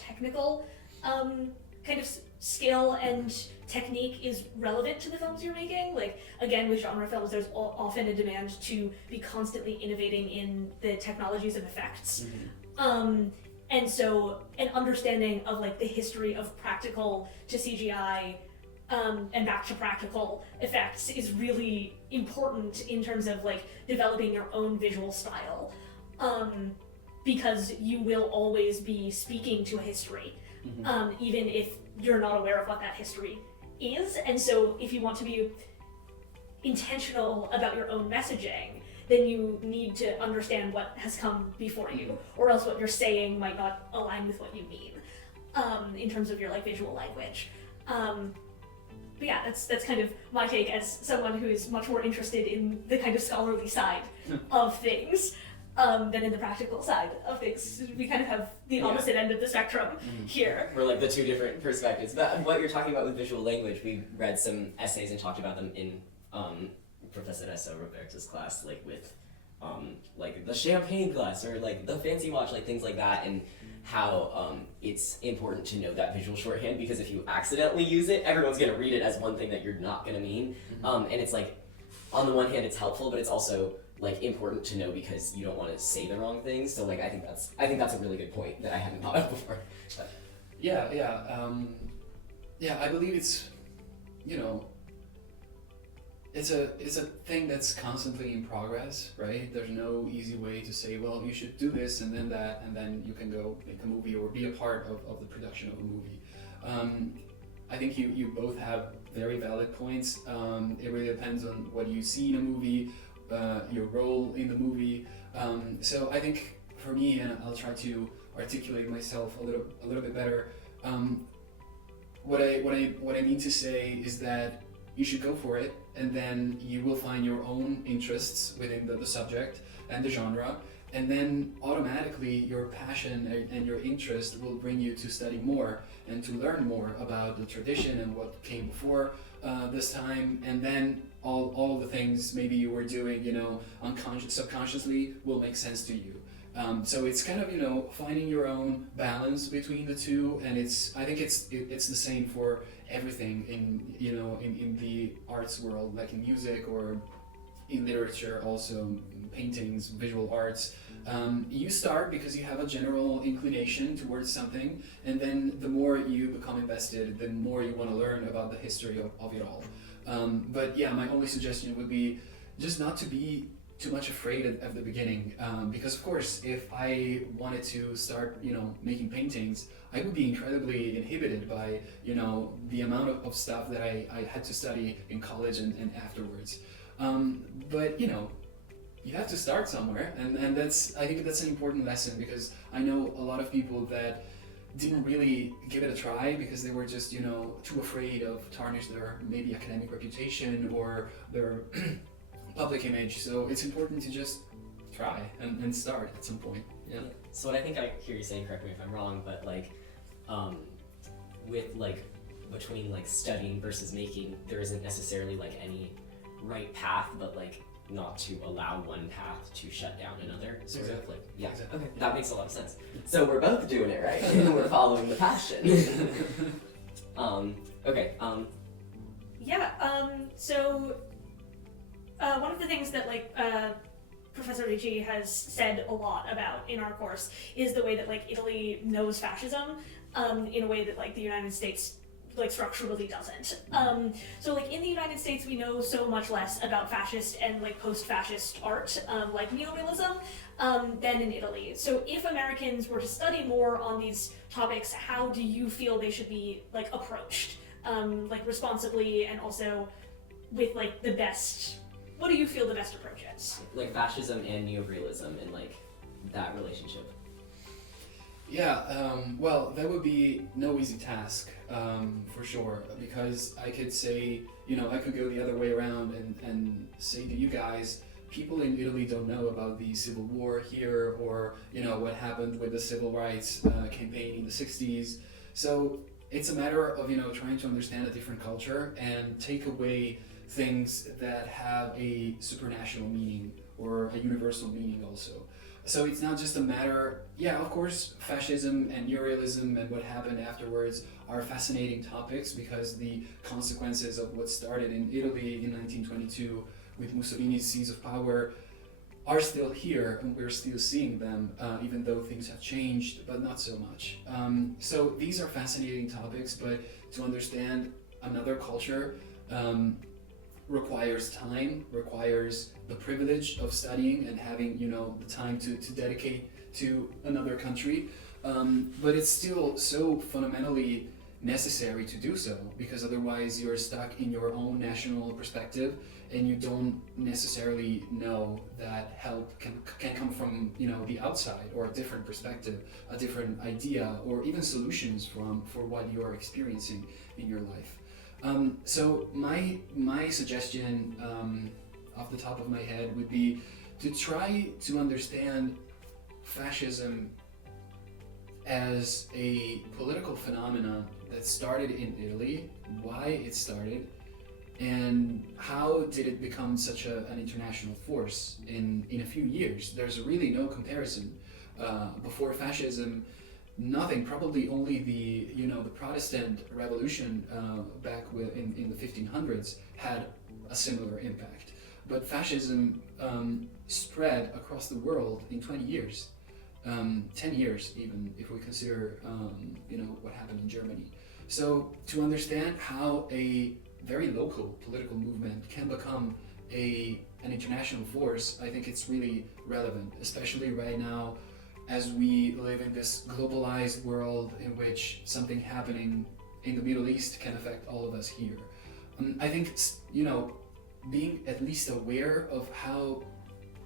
technical kind of skill and technique is relevant to the films you're making. Like again, with genre films, there's often a demand to be constantly innovating in the technologies of effects. And so an understanding of like the history of practical to CGI and back to practical effects is really important in terms of like developing your own visual style, because you will always be speaking to a history, even if you're not aware of what that history is. And so if you want to be intentional about your own messaging, then you need to understand what has come before you, or else what you're saying might not align with what you mean, in terms of your like visual language. But yeah, that's kind of my take as someone who is much more interested in the kind of scholarly side of things than in the practical side of things. We kind of have the opposite end of the spectrum here. We're like the two different perspectives. But what you're talking about with visual language, we read some essays and talked about them in Professor Roberta's class, like with like the champagne glass or like the fancy watch, like things like that, and how it's important to know that visual shorthand, because if you accidentally use it, everyone's gonna read it as one thing that you're not gonna mean. And it's like, on the one hand, it's helpful, but it's also like important to know because you don't want to say the wrong things. So like I think that's a really good point that I hadn't thought of before. But. I believe it's, it's a thing that's constantly in progress, right? There's no easy way to say, well, you should do this and then that, and then you can go make a movie or be a part of the production of a movie. I think you both have very valid points. It really depends on what you see in a movie, your role in the movie. So I think for me, and I'll try to articulate myself a little bit better. What I mean to say is that you should go for it, and then you will find your own interests within the subject and the genre, and then automatically your passion and your interest will bring you to study more and to learn more about the tradition and what came before this time, and then all of the things maybe you were doing, subconsciously will make sense to you. So it's kind of, finding your own balance between the two, and I think it's the same for everything in the arts world, like in music or in literature, also paintings, visual arts. You start because you have a general inclination towards something, and then the more you become invested, the more you want to learn about the history of it all. But yeah, my only suggestion would be just not to be too much afraid at the beginning, because of course, if I wanted to start, making paintings, I would be incredibly inhibited by, the amount of stuff that I had to study in college and afterwards. But you have to start somewhere, and I think that's an important lesson, because I know a lot of people that didn't really give it a try because they were just, too afraid of tarnish their maybe academic reputation or their public image. So it's important to just try and start at some point. Yeah. So what I think I hear you saying, correct me if I'm wrong, but like with like between like studying versus making, there isn't necessarily like any right path, but like not to allow one path to shut down another, sort of like, yeah. Exactly. Okay, that makes a lot of sense. So we're both doing it right. We're following the passion. Okay. So one of the things that Professor Ricci has said a lot about in our course is the way that Italy knows fascism in a way that the United States like structurally doesn't. So like in the United States, we know so much less about fascist and like post-fascist art, like neorealism, than in Italy. So if Americans were to study more on these topics, how do you feel they should be like approached, like responsibly and also with like the best? What do you feel the best approach is? Like fascism and neorealism and like that relationship. Yeah, well, that would be no easy task, for sure, because I could say, I could go the other way around and say to you guys, people in Italy don't know about the civil war here, or, what happened with the civil rights campaign in the 60s. So it's a matter of, trying to understand a different culture and take away things that have a supranational meaning or a universal meaning also. So it's not just a matter, of course, fascism and neorealism and what happened afterwards are fascinating topics because the consequences of what started in Italy in 1922 with Mussolini's seize of power are still here, and we're still seeing them, even though things have changed, but not so much. So these are fascinating topics, but to understand another culture requires time, requires the privilege of studying and having, the time to dedicate to another country. But it's still so fundamentally necessary to do so, because otherwise you're stuck in your own national perspective and you don't necessarily know that help can come from, the outside, or a different perspective, a different idea, or even solutions for what you're experiencing in your life. So my suggestion, off the top of my head, would be to try to understand fascism as a political phenomenon that started in Italy, why it started, and how did it become such an international force in a few years. There's really no comparison. Before fascism, nothing, probably only the Protestant Revolution back in the 1500s had a similar impact. But fascism spread across the world in 20 years, 10 years even, if we consider what happened in Germany. So to understand how a very local political movement can become an international force, I think it's really relevant, especially right now, as we live in this globalized world in which something happening in the Middle East can affect all of us here. I think, being at least aware of how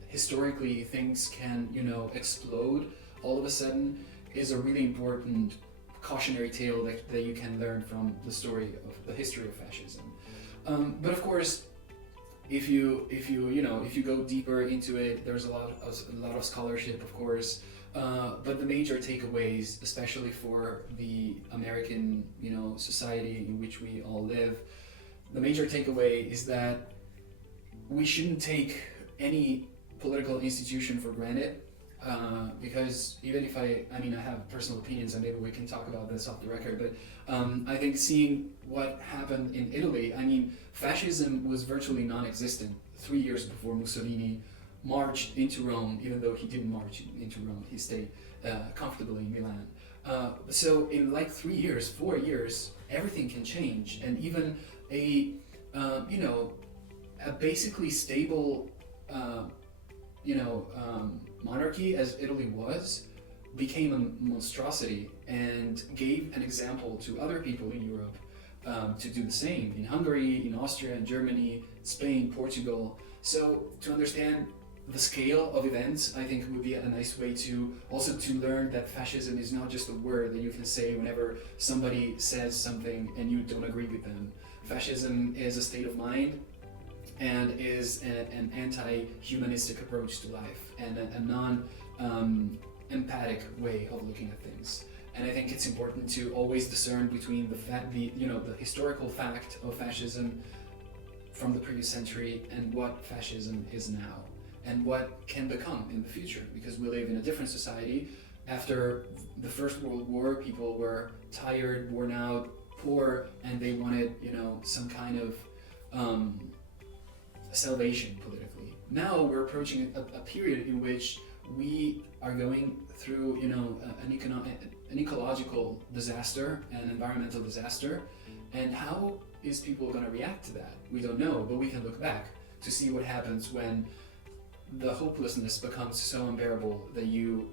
historically things can, explode all of a sudden is a really important cautionary tale that you can learn from the story of the history of fascism. But of course, if you go deeper into it, there's a lot of scholarship, of course. But the major takeaways, especially for the American, society in which we all live, the major takeaway is that we shouldn't take any political institution for granted, because even if I have personal opinions, and maybe we can talk about this off the record, but I think seeing what happened in Italy, fascism was virtually non-existent 3 years before Mussolini marched into Rome, even though he didn't march into Rome, he stayed comfortably in Milan. So in like 3 years, 4 years, everything can change, and even a basically stable, monarchy as Italy was, became a monstrosity and gave an example to other people in Europe to do the same, in Hungary, in Austria, in Germany, Spain, Portugal. So to understand the scale of events, I think would be a nice way to also to learn that fascism is not just a word that you can say whenever somebody says something and you don't agree with them. Fascism is a state of mind and is an anti-humanistic approach to life and a non-empathic way of looking at things. And I think it's important to always discern between the historical fact of fascism from the previous century and what fascism is now, and what can become in the future, because we live in a different society. After the First World War, people were tired, worn out, poor, and they wanted, some kind of salvation politically. Now we're approaching a period in which we are going through, an ecological disaster, an environmental disaster, And how is people going to react to that? We don't know, but we can look back to see what happens when the hopelessness becomes so unbearable that you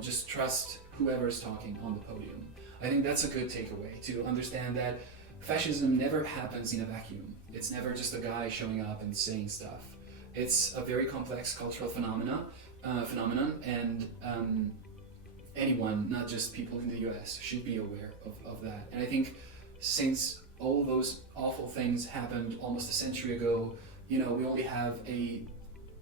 just trust whoever's talking on the podium. I think that's a good takeaway, to understand that fascism never happens in a vacuum. It's never just a guy showing up and saying stuff. It's a very complex cultural phenomenon, and anyone, not just people in the US, should be aware of that. And I think since all those awful things happened almost a century ago, we only have a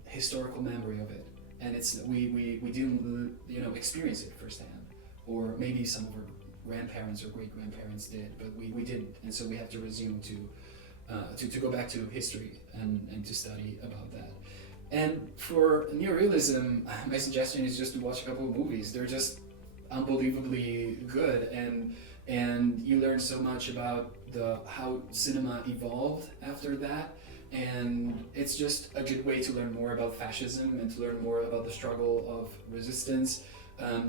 historical memory of it, and we didn't experience it firsthand, or maybe some of our grandparents or great grandparents did, but we didn't, and so we have to resume to go back to history and to study about that. And for neorealism, my suggestion is just to watch a couple of movies. They're just unbelievably good, and you learn so much about how cinema evolved after that. And it's just a good way to learn more about fascism and to learn more about the struggle of resistance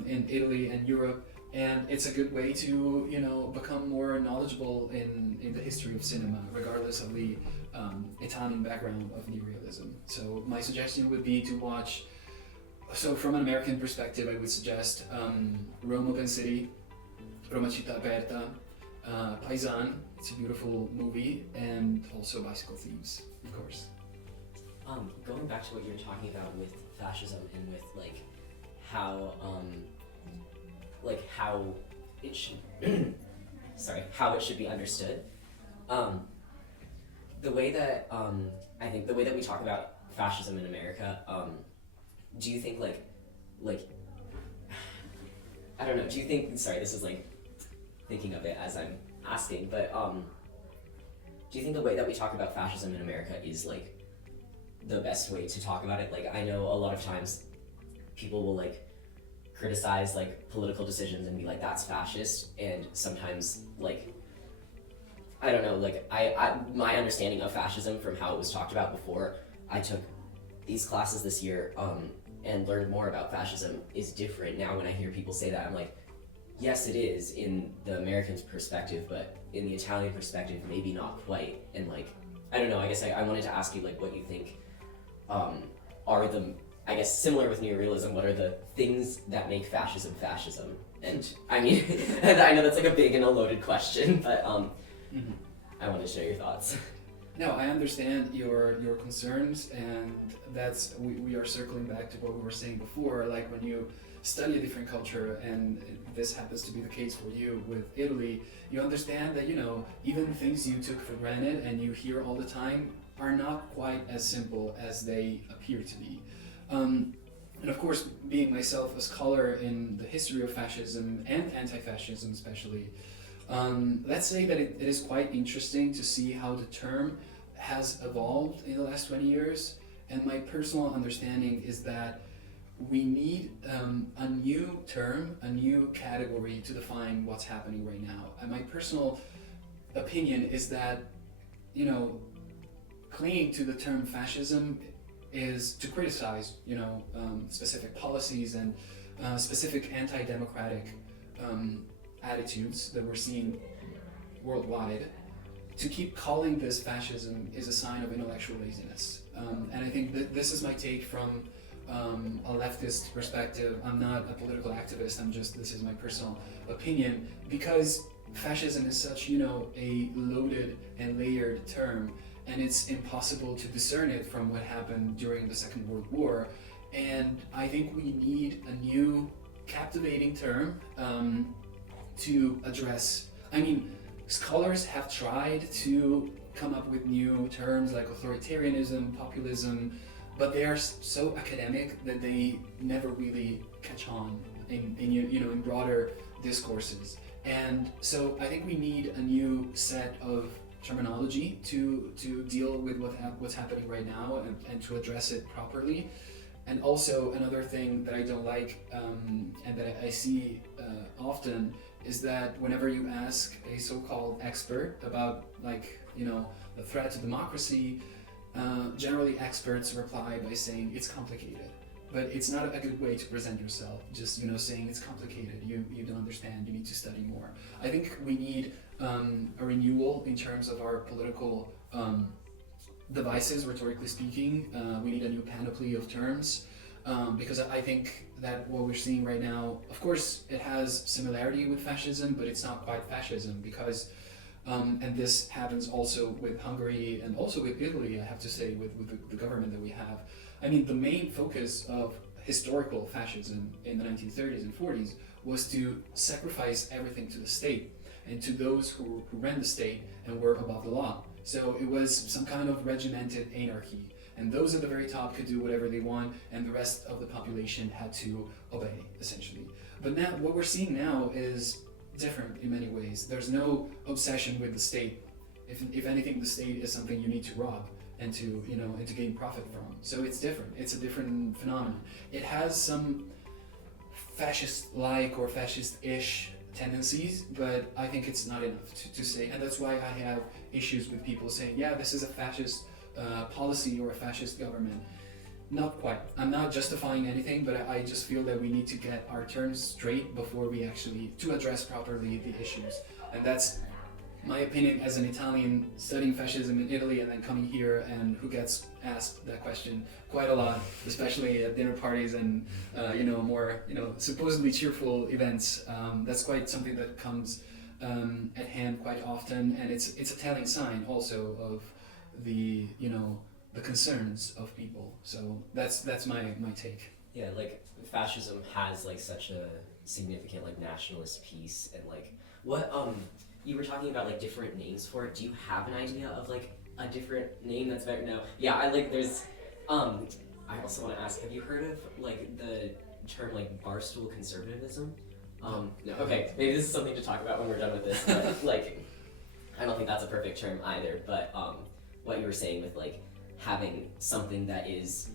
in Italy and Europe. And it's a good way to, become more knowledgeable in the history of cinema, regardless of the Italian background of neorealism. So my suggestion would be to watch, so from an American perspective, I would suggest Rome Open City, Roma Città Aperta, Paisan, it's a beautiful movie, and also Bicycle Thieves, of course. Going back to what you were talking about with fascism and with how it should how it should be understood. The way that we talk about fascism in America, do you think I don't know, do you think, sorry, this is thinking of it as I'm asking, but do you think the way that we talk about fascism in America is the best way to talk about it? I know a lot of times people will criticize political decisions and be that's fascist, and sometimes I don't know, I my understanding of fascism from how it was talked about before I took these classes this year and learned more about fascism is different now. When I hear people say that, I'm yes, it is in the American's perspective, but in the Italian perspective, maybe not quite. And I don't know, I guess I wanted to ask you what you think are the, I guess similar with neorealism, what are the things that make fascism fascism? And I mean, and I know that's a big and a loaded question, but I want to share your thoughts. No, I understand your concerns, and that's we are circling back to what we were saying before. When you study a different culture, and this happens to be the case for you with Italy, you understand that even things you took for granted and you hear all the time are not quite as simple as they appear to be. And of course, being myself a scholar in the history of fascism and anti-fascism especially, let's say that it is quite interesting to see how the term has evolved in the last 20 years. And my personal understanding is that we need a new term, a new category to define what's happening right now. And my personal opinion is that, clinging to the term fascism is to criticize, specific policies and specific anti-democratic attitudes that we're seeing worldwide. To keep calling this fascism is a sign of intellectual laziness. And I think that this is my take from a leftist perspective. I'm not a political activist, this is my personal opinion, because fascism is such, a loaded and layered term, and it's impossible to discern it from what happened during the Second World War. And I think we need a new captivating term to address. Scholars have tried to come up with new terms like authoritarianism, populism, but they are so academic that they never really catch on in broader discourses. And so I think we need a new set of terminology to deal with what's happening right now and to address it properly. And also another thing that I don't like and that I see often is that whenever you ask a so-called expert about the threat to democracy, generally experts reply by saying it's complicated. but it's not a good way to present yourself. Just saying it's complicated. You don't understand. You need to study more. I think we need a renewal in terms of our political devices, rhetorically speaking. We need a new panoply of terms. Because I think that what we're seeing right now, of course, it has similarity with fascism, but it's not quite fascism because, and this happens also with Hungary and also with Italy, I have to say, with the government that we have. I mean, the main focus of historical fascism in the 1930s and 40s was to sacrifice everything to the state and to those who ran the state and were above the law. So it was some kind of regimented anarchy. And those at the very top could do whatever they want, and the rest of the population had to obey, essentially. But now, what we're seeing now is different in many ways. There's no obsession with the state. If anything, the state is something you need to rob and to gain profit from. So it's different. It's a different phenomenon. It has some fascist-like or fascist-ish tendencies, but I think it's not enough to say. And that's why I have issues with people saying, yeah, this is a fascist policy or a fascist government. Not quite. I'm not justifying anything, but I just feel that we need to get our terms straight before we actually to address properly the issues. And that's my opinion as an Italian studying fascism in Italy and then coming here, and who gets asked that question quite a lot, especially at dinner parties and more supposedly cheerful events. That's quite something that comes at hand quite often, and it's a telling sign also of the concerns of people. So that's my take. Yeah, like fascism has like such a significant like nationalist piece, and like what you were talking about like different names for it. Do you have an idea of like a different name that's better? No. Yeah, there's I also want to ask, have you heard of like the term like barstool conservatism? No. Okay, maybe this is something to talk about when we're done with this, but like I don't think that's a perfect term either, but what you were saying with like having something that is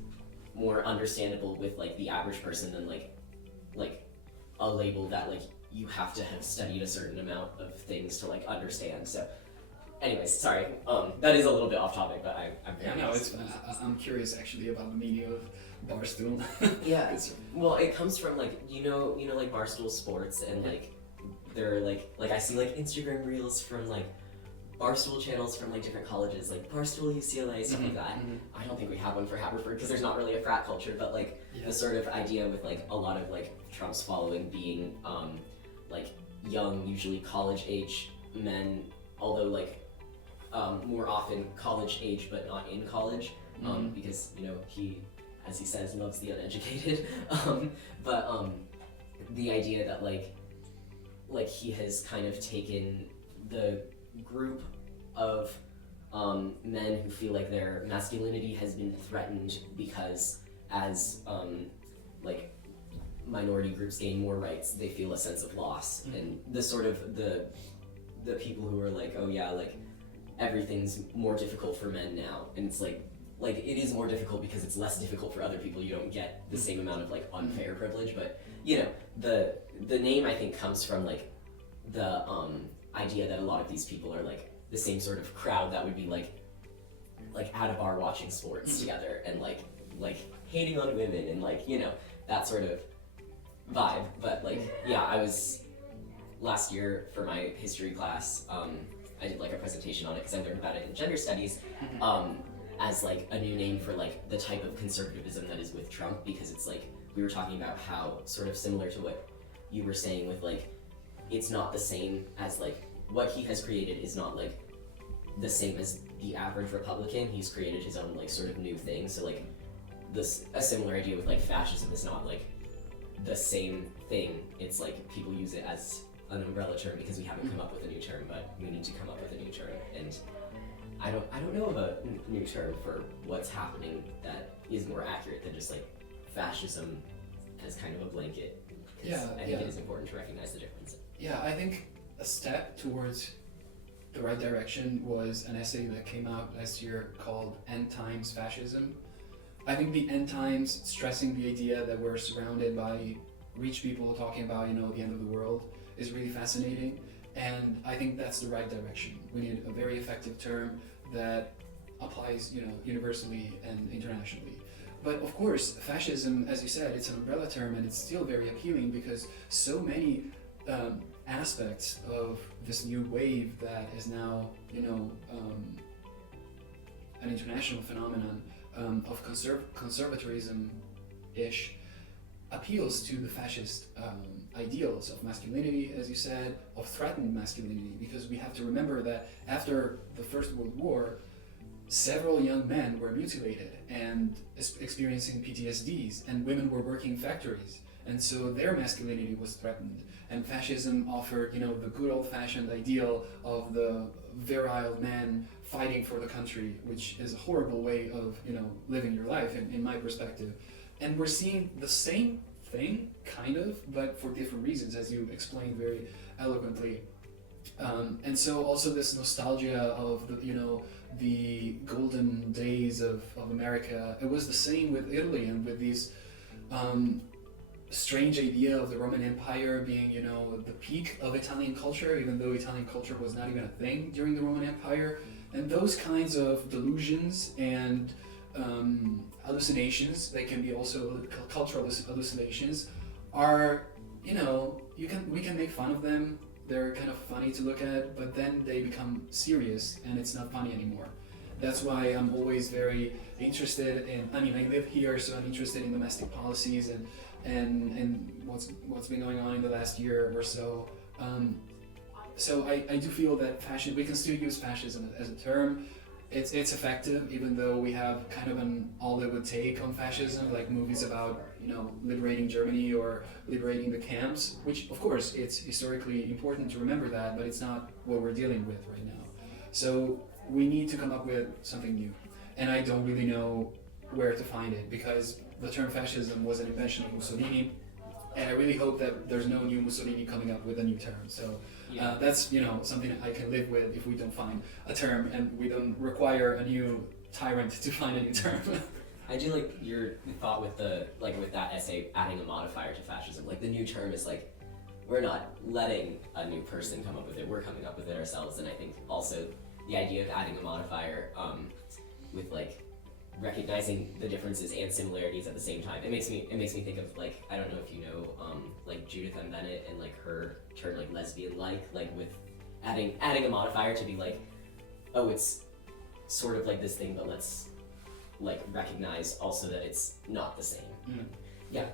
more understandable with like the average person than like a label that like you have to have studied a certain amount of things to like understand. So anyways, sorry, that is a little bit off topic, but I'm very I'm curious actually about the meaning of barstool. Yeah, well, it comes from like like Barstool Sports, and like there are like I see like Instagram reels from like Barstool channels from like different colleges, like Barstool UCLA, stuff like that. Mm-hmm. I don't think we have one for Haverford because there's not really a frat culture, but like the sort of idea with like a lot of like Trump's following being like young, usually college age men, although like more often college age but not in college, because he, as he says, loves the uneducated. But the idea that like he has kind of taken the group of men who feel like their masculinity has been threatened because as like minority groups gain more rights, they feel a sense of loss, and the sort of the people who are like, oh yeah, like everything's more difficult for men now, and it's like it is more difficult because it's less difficult for other people. You don't get the same amount of like unfair privilege, but the name I think comes from like the idea that a lot of these people are like the same sort of crowd that would be like at a bar watching sports together and like hating on women and like that sort of vibe. But like I was last year for my history class, I did like a presentation on it because I learned about it in gender studies, as like a new name for like the type of conservatism that is with Trump, because it's like we were talking about how sort of similar to what you were saying with like it's not the same as like what he has created is not like the same as the average Republican. He's created his own like sort of new thing. So like a similar idea with like fascism is not like the same thing. It's like people use it as an umbrella term because we haven't come up with a new term, but we need to come up with a new term. And I don't know of a new term for what's happening that is more accurate than just like fascism as kind of a blanket. I think it is important to recognize the difference. Yeah, I think a step towards the right direction was an essay that came out last year called End Times Fascism. I think the end times, stressing the idea that we're surrounded by rich people talking about, the end of the world, is really fascinating. And I think that's the right direction. We need a very effective term that applies, universally and internationally. But of course, fascism, as you said, it's an umbrella term, and it's still very appealing because so many aspects of this new wave that is now, an international phenomenon of conservatism-ish appeals to the fascist ideals of masculinity, as you said, of threatened masculinity, because we have to remember that after the First World War, several young men were mutilated and experiencing PTSDs, and women were working in factories, and so their masculinity was threatened. And fascism offered, the good old-fashioned ideal of the virile man fighting for the country, which is a horrible way of, living your life, in my perspective. And we're seeing the same thing, kind of, but for different reasons, as you explained very eloquently. And so also this nostalgia of the golden days of America. It was the same with Italy and with these strange idea of the Roman Empire being, the peak of Italian culture, even though Italian culture was not even a thing during the Roman Empire. And those kinds of delusions and hallucinations, they can be also cultural hallucinations, are, we can make fun of them. They're kind of funny to look at, but then they become serious and it's not funny anymore. That's why I'm always very interested in, I live here, so I'm interested in domestic policies and what's been going on in the last year or so. So I do feel that we can still use fascism as a term. It's effective, even though we have kind of an all-it-would take on fascism, like movies about, liberating Germany or liberating the camps, which, of course, it's historically important to remember that, but it's not what we're dealing with right now. So we need to come up with something new. And I don't really know where to find it, because the term fascism was an invention of Mussolini, and I really hope that there's no new Mussolini coming up with a new term. So that's something that I can live with if we don't find a term and we don't require a new tyrant to find a new term. I do like your thought with with that essay adding a modifier to fascism. Like the new term is like, we're not letting a new person come up with it, we're coming up with it ourselves. And I think also the idea of adding a modifier with recognizing the differences and similarities at the same time. It makes me think of I don't know if you know Judith M. Bennett and her term lesbian with adding a modifier to be oh, it's sort of like this thing, but let's recognize also that it's not the same. Mm. Yeah.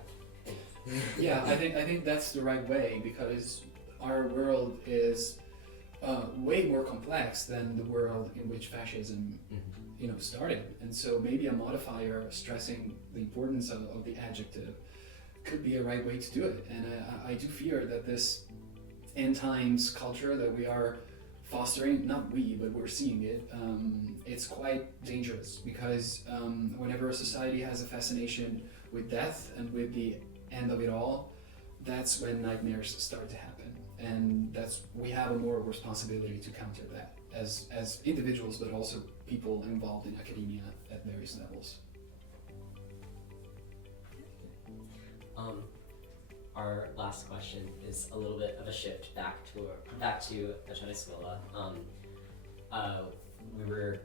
Yeah, I think that's the right way, because our world is way more complex than the world in which fascism started. And so maybe a modifier stressing the importance of the adjective could be a right way to do it. And I do fear that this end times culture that we are fostering, not we, but we're seeing it, it's quite dangerous, because whenever a society has a fascination with death and with the end of it all, that's when nightmares start to happen. And we have a moral responsibility to counter that as individuals, but also people involved in academia at various levels. Our last question is a little bit of a shift back to Ettore Scola.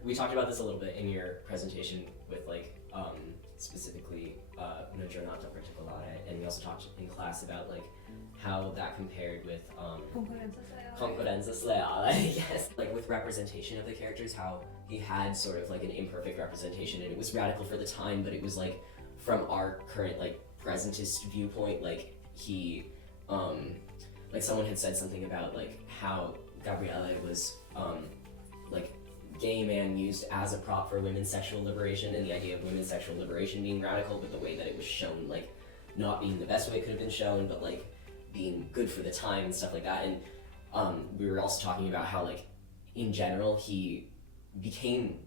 We talked about this a little bit in your presentation with specifically Una giornata particolare, and we also talked in class about how that compared with Concorrenza sleale, yes, with representation of the characters, how he had sort of an imperfect representation, and it was radical for the time, but it was from our current presentist viewpoint, he someone had said something about how Gabriele was gay man used as a prop for women's sexual liberation, and the idea of women's sexual liberation being radical, but the way that it was shown not being the best way it could have been shown, but being good for the time and stuff like that. And we were also talking about how in general he became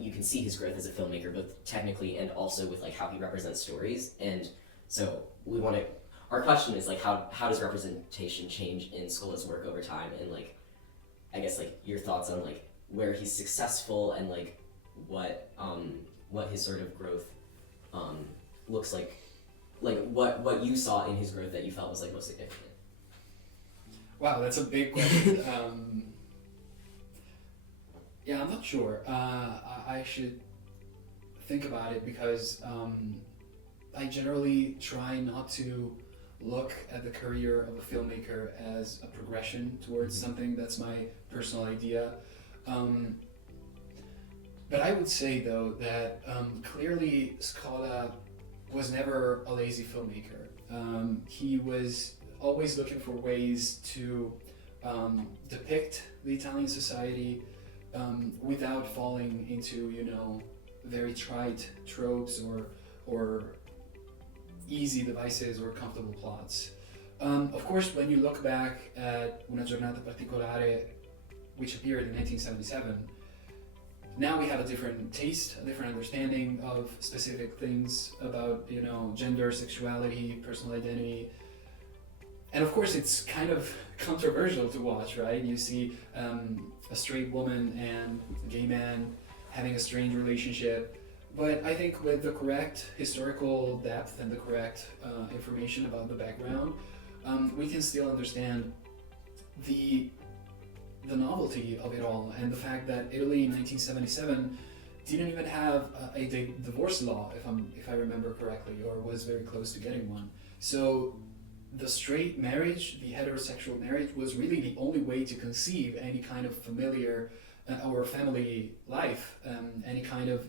you can see his growth as a filmmaker, both technically and also with how he represents stories. And so our question is how does representation change in Scola's work over time, and I guess your thoughts on where he's successful and what his sort of growth looks like what you saw in his growth that you felt was most significant. Wow, that's a big question. Yeah, I'm not sure. I should think about it because I generally try not to look at the career of a filmmaker as a progression towards something. That's my personal idea. But I would say though that clearly Scola was never a lazy filmmaker. He was always looking for ways to depict the Italian society without falling into, very trite tropes or easy devices or comfortable plots. Of course, when you look back at Una giornata particolare, which appeared in 1977, now we have a different taste, a different understanding of specific things about, gender, sexuality, personal identity. And of course, it's kind of controversial to watch, right? You see a straight woman and a gay man having a strange relationship. But I think with the correct historical depth and the correct information about the background, we can still understand the novelty of it all, and the fact that Italy in 1977 didn't even have a divorce law, if I remember correctly, or was very close to getting one. So the straight marriage, the heterosexual marriage, was really the only way to conceive any kind of familiar or family life, any kind of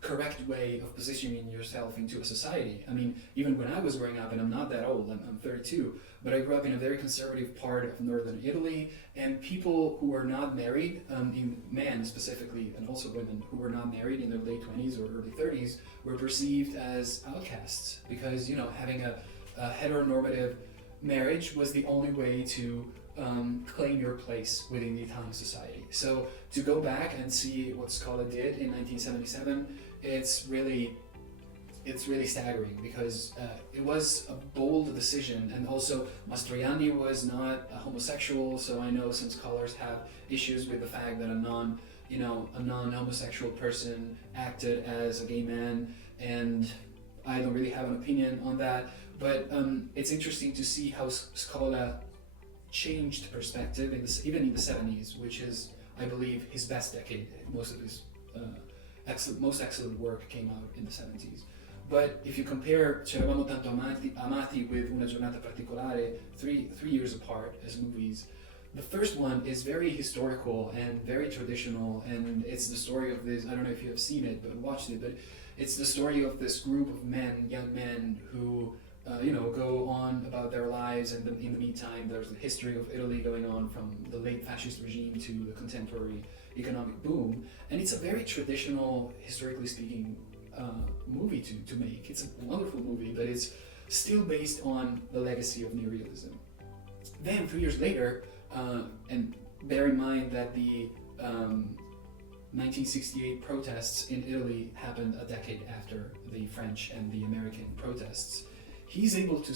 correct way of positioning yourself into a society. I mean, even when I was growing up, and I'm not that old, I'm 32, but I grew up in a very conservative part of northern Italy, and people who were not married, men specifically, and also women who were not married in their late 20s or early 30s, were perceived as outcasts because, having a heteronormative marriage was the only way to claim your place within the Italian society. So to go back and see what Scola did in 1977, it's really staggering because it was a bold decision, and also Mastroianni was not a homosexual, so I know some scholars have issues with the fact that a non-homosexual person acted as a gay man, and I don't really have an opinion on that, but it's interesting to see how Scola changed perspective even in the 70s, which is, I believe, his best decade. Most of his most excellent work came out in the 70s. But if you compare C'eravamo tanto amati with Una giornata particolare, three years apart as movies, the first one is very historical and very traditional, and it's the story of this, I don't know if you have seen it, but watched it, but it's the story of this group of young men who go on about their lives, and in the meantime there's the history of Italy going on from the late fascist regime to the contemporary economic boom, and it's a very traditional, historically speaking, movie to make. It's a wonderful movie, but it's still based on the legacy of neorealism. Then 3 years later, and bear in mind that the 1968 protests in Italy happened a decade after the French and the American protests, he's able to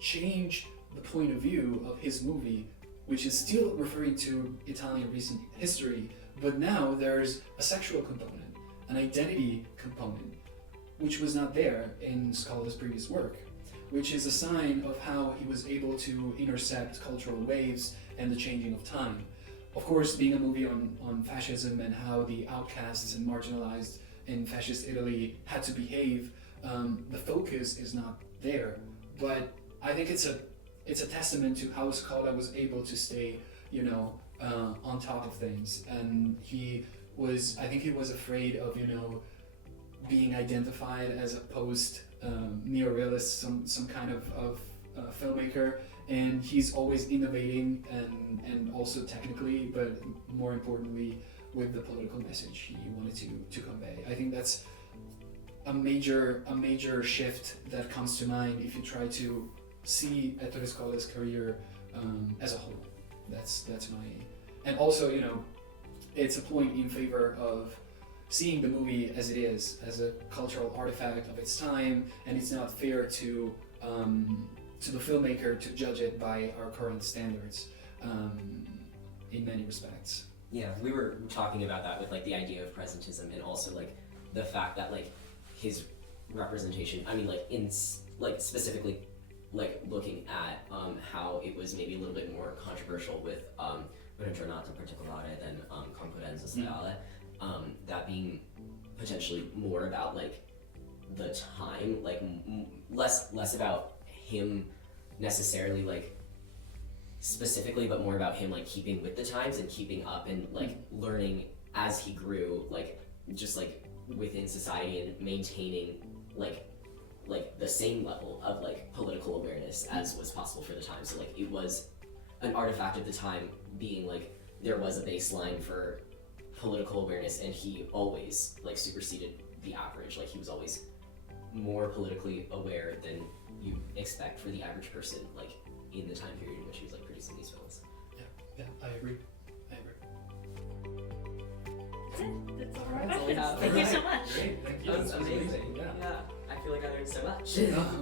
change the point of view of his movie, which is still referring to Italian recent history, but now there's a sexual component, an identity component, which was not there in Scola's previous work, which is a sign of how he was able to intercept cultural waves and the changing of time. Of course, being a movie on fascism and how the outcasts and marginalized in fascist Italy had to behave, the focus is not there, but I think it's a testament to how Scola was able to stay, on top of things, and I think he was afraid of, being identified as a post-neorealist, some kind of filmmaker, and he's always innovating and also technically, but more importantly with the political message he wanted to convey. I think that's a major shift that comes to mind if you try to see Ettore Scola's career as a whole. That's my, and also it's a point in favor of seeing the movie as it is, as a cultural artifact of its time, and it's not fair to the filmmaker to judge it by our current standards in many respects. Yeah, we were talking about that with the idea of presentism, and also the fact that his representation, specifically looking at how it was maybe a little bit more controversial with Una giornata particolare than Concorrenza Stradale, that being potentially more about like the time, like less about him necessarily like specifically, but more about him like keeping with the times and keeping up and like learning as he grew, like just like within society and maintaining like the same level of like political awareness as was possible for the time. So like it was an artifact of the time, being like there was a baseline for political awareness, and he always like superseded the average. Like he was always more politically aware than you expect for the average person, like in the time period in which he was like producing these films. Yeah, I agree. That's it. That's all our That's all we questions. have. Thank you so much. Great, thank you. That was This amazing. Yeah. I feel like I learned so much.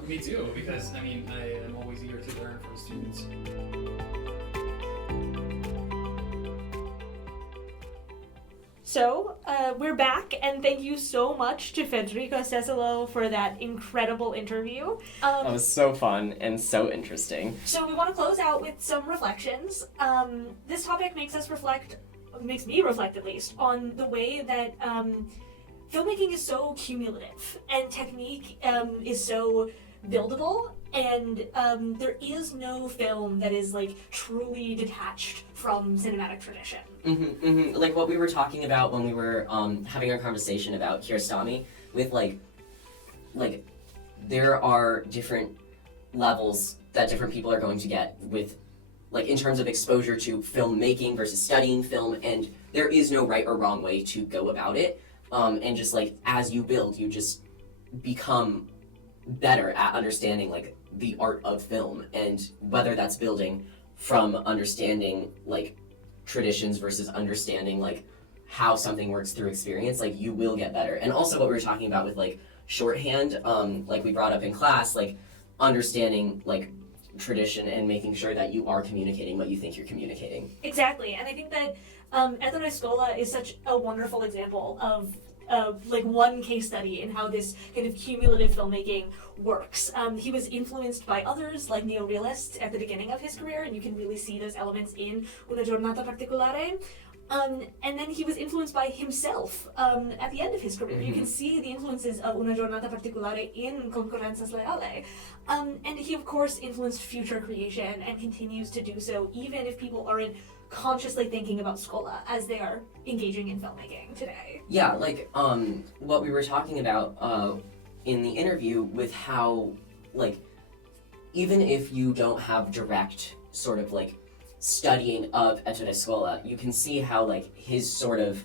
Me too, because I mean, I am always eager to learn from students. So, we're back, and thank you so much to Federico Sessolo for that incredible interview. That was so fun and so interesting. So we want to close out with some reflections. This topic makes me reflect at least, on the way that filmmaking is so cumulative, and technique is so buildable, and there is no film that is like truly detached from cinematic tradition. Like what we were talking about when we were having our conversation about Kiarostami, with like there are different levels that different people are going to get with, like, in terms of exposure to filmmaking versus studying film, and there is no right or wrong way to go about it. And just like as you build, you just become better at understanding like the art of film, and whether that's building from understanding like traditions versus understanding like how something works through experience, like you will get better. And also what we were talking about with like shorthand, like we brought up in class, like understanding like tradition and making sure that you are communicating what you think you're communicating. Exactly, and I think that Ettore Scola is such a wonderful example of like one case study in how this kind of cumulative filmmaking works. He was influenced by others, like neorealists, at the beginning of his career, and you can really see those elements in Una giornata particolare. And then he was influenced by himself at the end of his career. Mm-hmm. You can see the influences of Una giornata particolare in Concorrenza sleale. And he, of course, influenced future creation and continues to do so, even if people aren't consciously thinking about Scola as they are engaging in filmmaking today. Yeah, like what we were talking about in the interview, with how like even if you don't have direct sort of like studying of Ettore Scola, you can see how like his sort of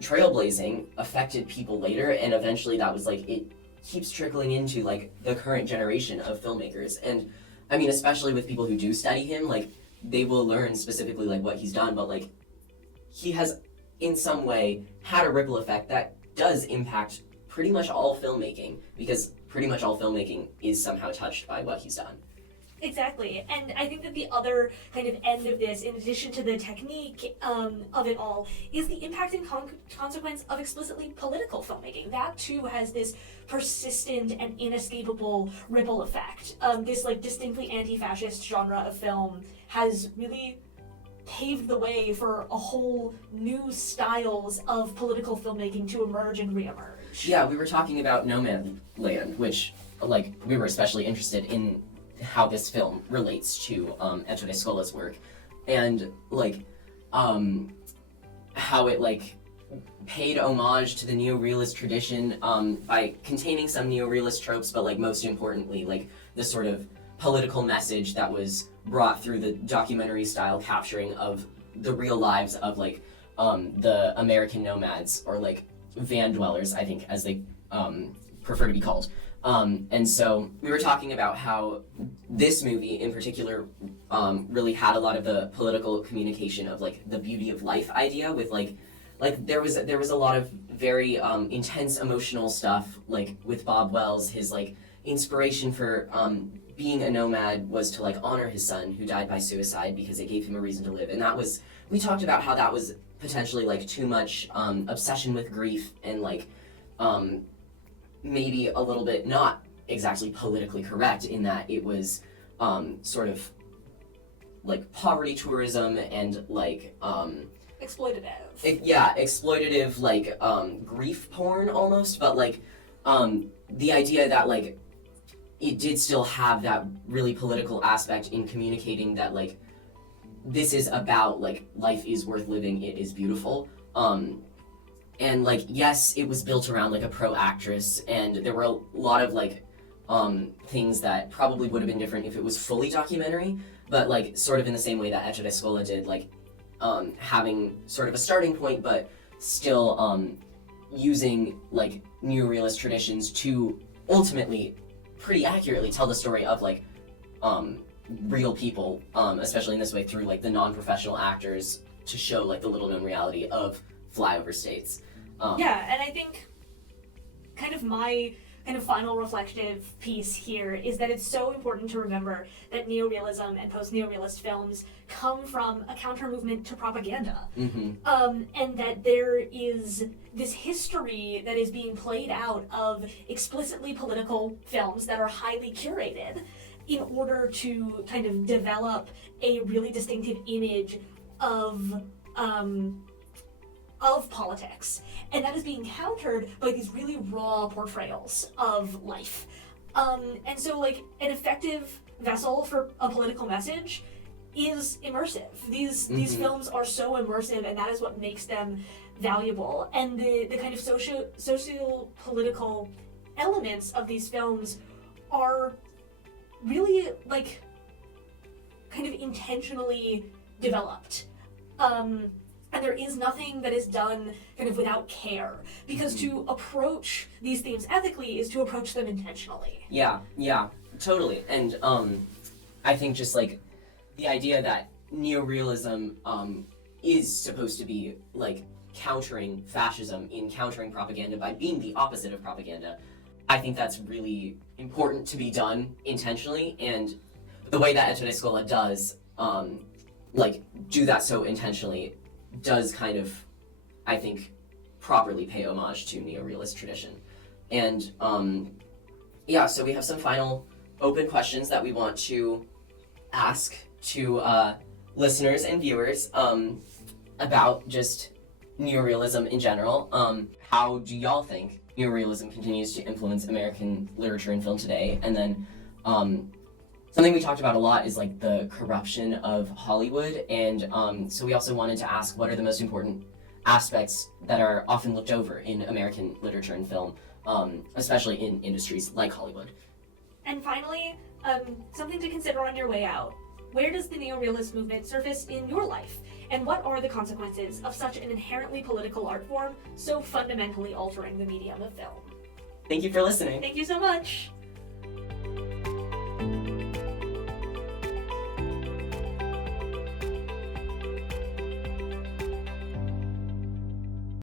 trailblazing affected people later, and eventually that was like it keeps trickling into like the current generation of filmmakers. And I mean, especially with people who do study him, like they will learn specifically like what he's done, but like he has in some way had a ripple effect that does impact pretty much all filmmaking, because pretty much all filmmaking is somehow touched by what he's done. Exactly, and I think that the other kind of end of this, in addition to the technique of it all, is the impact and consequence of explicitly political filmmaking. That too has this persistent and inescapable ripple effect. This like distinctly anti-fascist genre of film has really paved the way for a whole new styles of political filmmaking to emerge and reemerge. Yeah, we were talking about Nomadland, which like we were especially interested in how this film relates to Ettore Scola's work, and like how it like paid homage to the neorealist tradition by containing some neorealist tropes, but like most importantly like the sort of political message that was brought through the documentary style capturing of the real lives of like the American nomads, or like van dwellers, I think, as they prefer to be called. And so we were talking about how this movie in particular really had a lot of the political communication of like the beauty of life idea, with like there was a lot of very intense emotional stuff, like with Bob Wells. His like inspiration for being a nomad was to like honor his son who died by suicide because it gave him a reason to live. And that was, we talked about how that was potentially like too much obsession with grief, and like maybe a little bit not exactly politically correct, in that it was sort of like poverty tourism and like exploitative. Exploitative, like grief porn almost, but like the idea that like it did still have that really political aspect in communicating that like this is about like life is worth living, it is beautiful. And like yes, it was built around like a pro actress, and there were a lot of like things that probably would have been different if it was fully documentary, but like sort of in the same way that Ettore Scola did, like having sort of a starting point, but still using like neorealist traditions to ultimately pretty accurately tell the story of like real people, especially in this way through like the non-professional actors, to show like the little known reality of flyover states. Yeah, and I think kind of my final reflective piece here is that it's so important to remember that neorealism and post-neorealist films come from a counter-movement to propaganda. And that there is this history that is being played out of explicitly political films that are highly curated in order to kind of develop a really distinctive image of politics, and that is being countered by these really raw portrayals of life. And so like an effective vessel for a political message is immersive. These films are so immersive, and that is what makes them valuable. And the kind of socio-political elements of these films are really like kind of intentionally developed. And there is nothing that is done kind of without care, because to approach these themes ethically is to approach them intentionally. Yeah, totally. And I think just like the idea that neorealism is supposed to be like countering fascism, in countering propaganda by being the opposite of propaganda, I think that's really important to be done intentionally, and the way that Ettore Scola does like do that so intentionally does kind of, I think, properly pay homage to neorealist tradition. And so we have some final open questions that we want to ask to listeners and viewers about just neorealism in general. How do y'all think neorealism continues to influence American literature and film today? And then something we talked about a lot is like the corruption of Hollywood, and so we also wanted to ask what are the most important aspects that are often looked over in American literature and film, especially in industries like Hollywood. And finally, something to consider on your way out. Where does the neorealist movement surface in your life? And what are the consequences of such an inherently political art form so fundamentally altering the medium of film? Thank you for listening. Thank you so much.